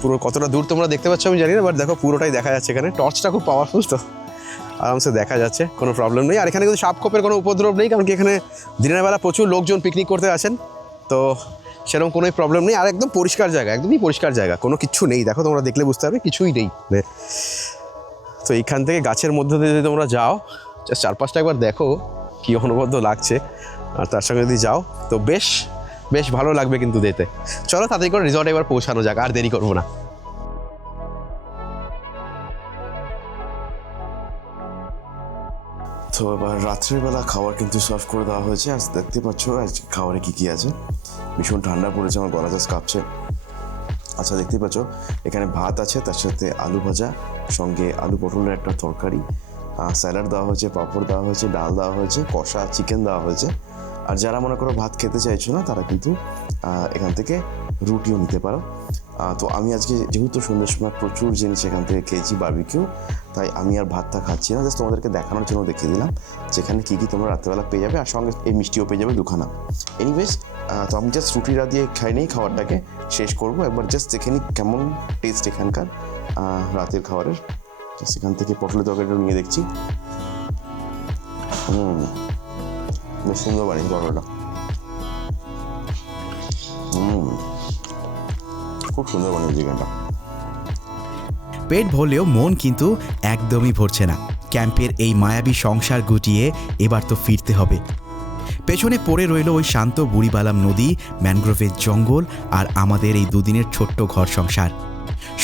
পুরো কতটা দূর তোমরা দেখতে পাচ্ছ আমি জানি না, বাট দেখো পুরোটাই দেখা যাচ্ছে। এখানে টর্চটা খুব পাওয়ারফুল, তো আরামসে দেখা যাচ্ছে, কোনো প্রবলেম নেই। আর এখানে কিন্তু সাপখোপের কোনো উপদ্রব নেই, কারণ কি এখানে দিনের বেলা প্রচুর লোকজন পিকনিক করতে আসেন, তো সেরকম কোনো প্রবলেম নেই। আর একদম পরিষ্কার জায়গা, একদমই পরিষ্কার জায়গা, কোনো কিচ্ছু নেই। দেখো তোমরা দেখলে বুঝতে পারবে কিছুই নেই। তো এইখান থেকে গাছের মধ্যে দিয়ে যদি তোমরা যাও, জাস্ট চারপাশটা একবার দেখো কী অনবদ্য লাগছে। আর তার সঙ্গে যদি যাও তো বেশ ভালো লাগবে কিন্তু যেতে। চলো তাড়াতাড়ি করে রিসর্টে এবার পৌঁছানো যাক, আর দেরি করবো না। তো এবার রাত্রিবেলা খাবার কিন্তু সার্ভ করে দেওয়া হয়েছে। আর দেখতে পাচ্ছ আজ খাবারে কী কী আছে। ভীষণ ঠান্ডা পড়েছে, আমার গলা জাস্ট কাঁপছে। আচ্ছা দেখতে পাচ্ছ এখানে ভাত আছে, তার সাথে আলু ভাজা, সঙ্গে আলু পটলের একটা তরকারি, স্যালাড দেওয়া হয়েছে, পাঁপড় দেওয়া হয়েছে, ডাল দেওয়া হয়েছে, কষা চিকেন দেওয়া হয়েছে। আর যারা মনে করো ভাত খেতে চাইছো না, তারা কিন্তু এখান থেকে রুটিও নিতে পারো। তো আমি আজকে যেহেতু সন্ধ্যের সময় প্রচুর জিনিস এখান থেকে খেয়েছি বারবিকিউ, তাই আমি আর ভাতটা খাচ্ছি না, জাস্ট তোমাদেরকে দেখানোর জন্য দেখিয়ে দিলাম যেখানে কী কী তোমরা রাত্রেবেলা পেয়ে যাবে। আর সঙ্গে এই মিষ্টিও পেয়ে যাবে দুখানা। এনিওয়েজ তো আমি জাস্ট রুটিটা দিয়ে খাই নেই, খাবারটাকে শেষ করবো। একবার জাস্ট দেখে নিই কেমন টেস্ট এখানকার রাতের খাবারের। জাস্ট এখান থেকে পটলের তরকারিটা নিয়ে দেখছি। বেশ সুন্দর বানিয়েছি তরকারিটা। খুব সুন্দর বানিয়েছি চিকেনটা। পেট ভরলেও মন কিন্তু একদমই ভরছে না। ক্যাম্পের এই মায়াবী সংসার গুটিয়ে এবার তো ফিরতে হবে। পেছনে পড়ে রইল ওই শান্ত বুড়িবালাম নদী, ম্যানগ্রোভের জঙ্গল আর আমাদের এই দুদিনের ছোট্ট ঘর সংসার।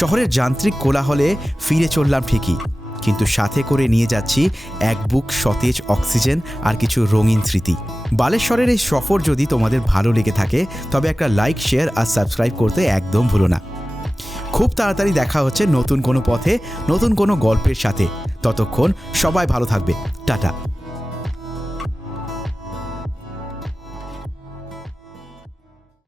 শহরের যান্ত্রিক কোলাহলে ফিরে চললাম ঠিকই, কিন্তু সাথে করে নিয়ে যাচ্ছি এক বুক সতেজ অক্সিজেন আর কিছু রঙিন স্মৃতি। বালেশ্বরের এই সফর যদি তোমাদের ভালো লেগে থাকে তবে একটা লাইক, শেয়ার আর সাবস্ক্রাইব করতে একদম ভুলো না। খুব তাড়াতাড়ি দেখা হচ্ছে নতুন কোনো পথে, নতুন কোনো গল্পের সাথে। ততক্ষণ সবাই ভালো থাকবে। টাটা।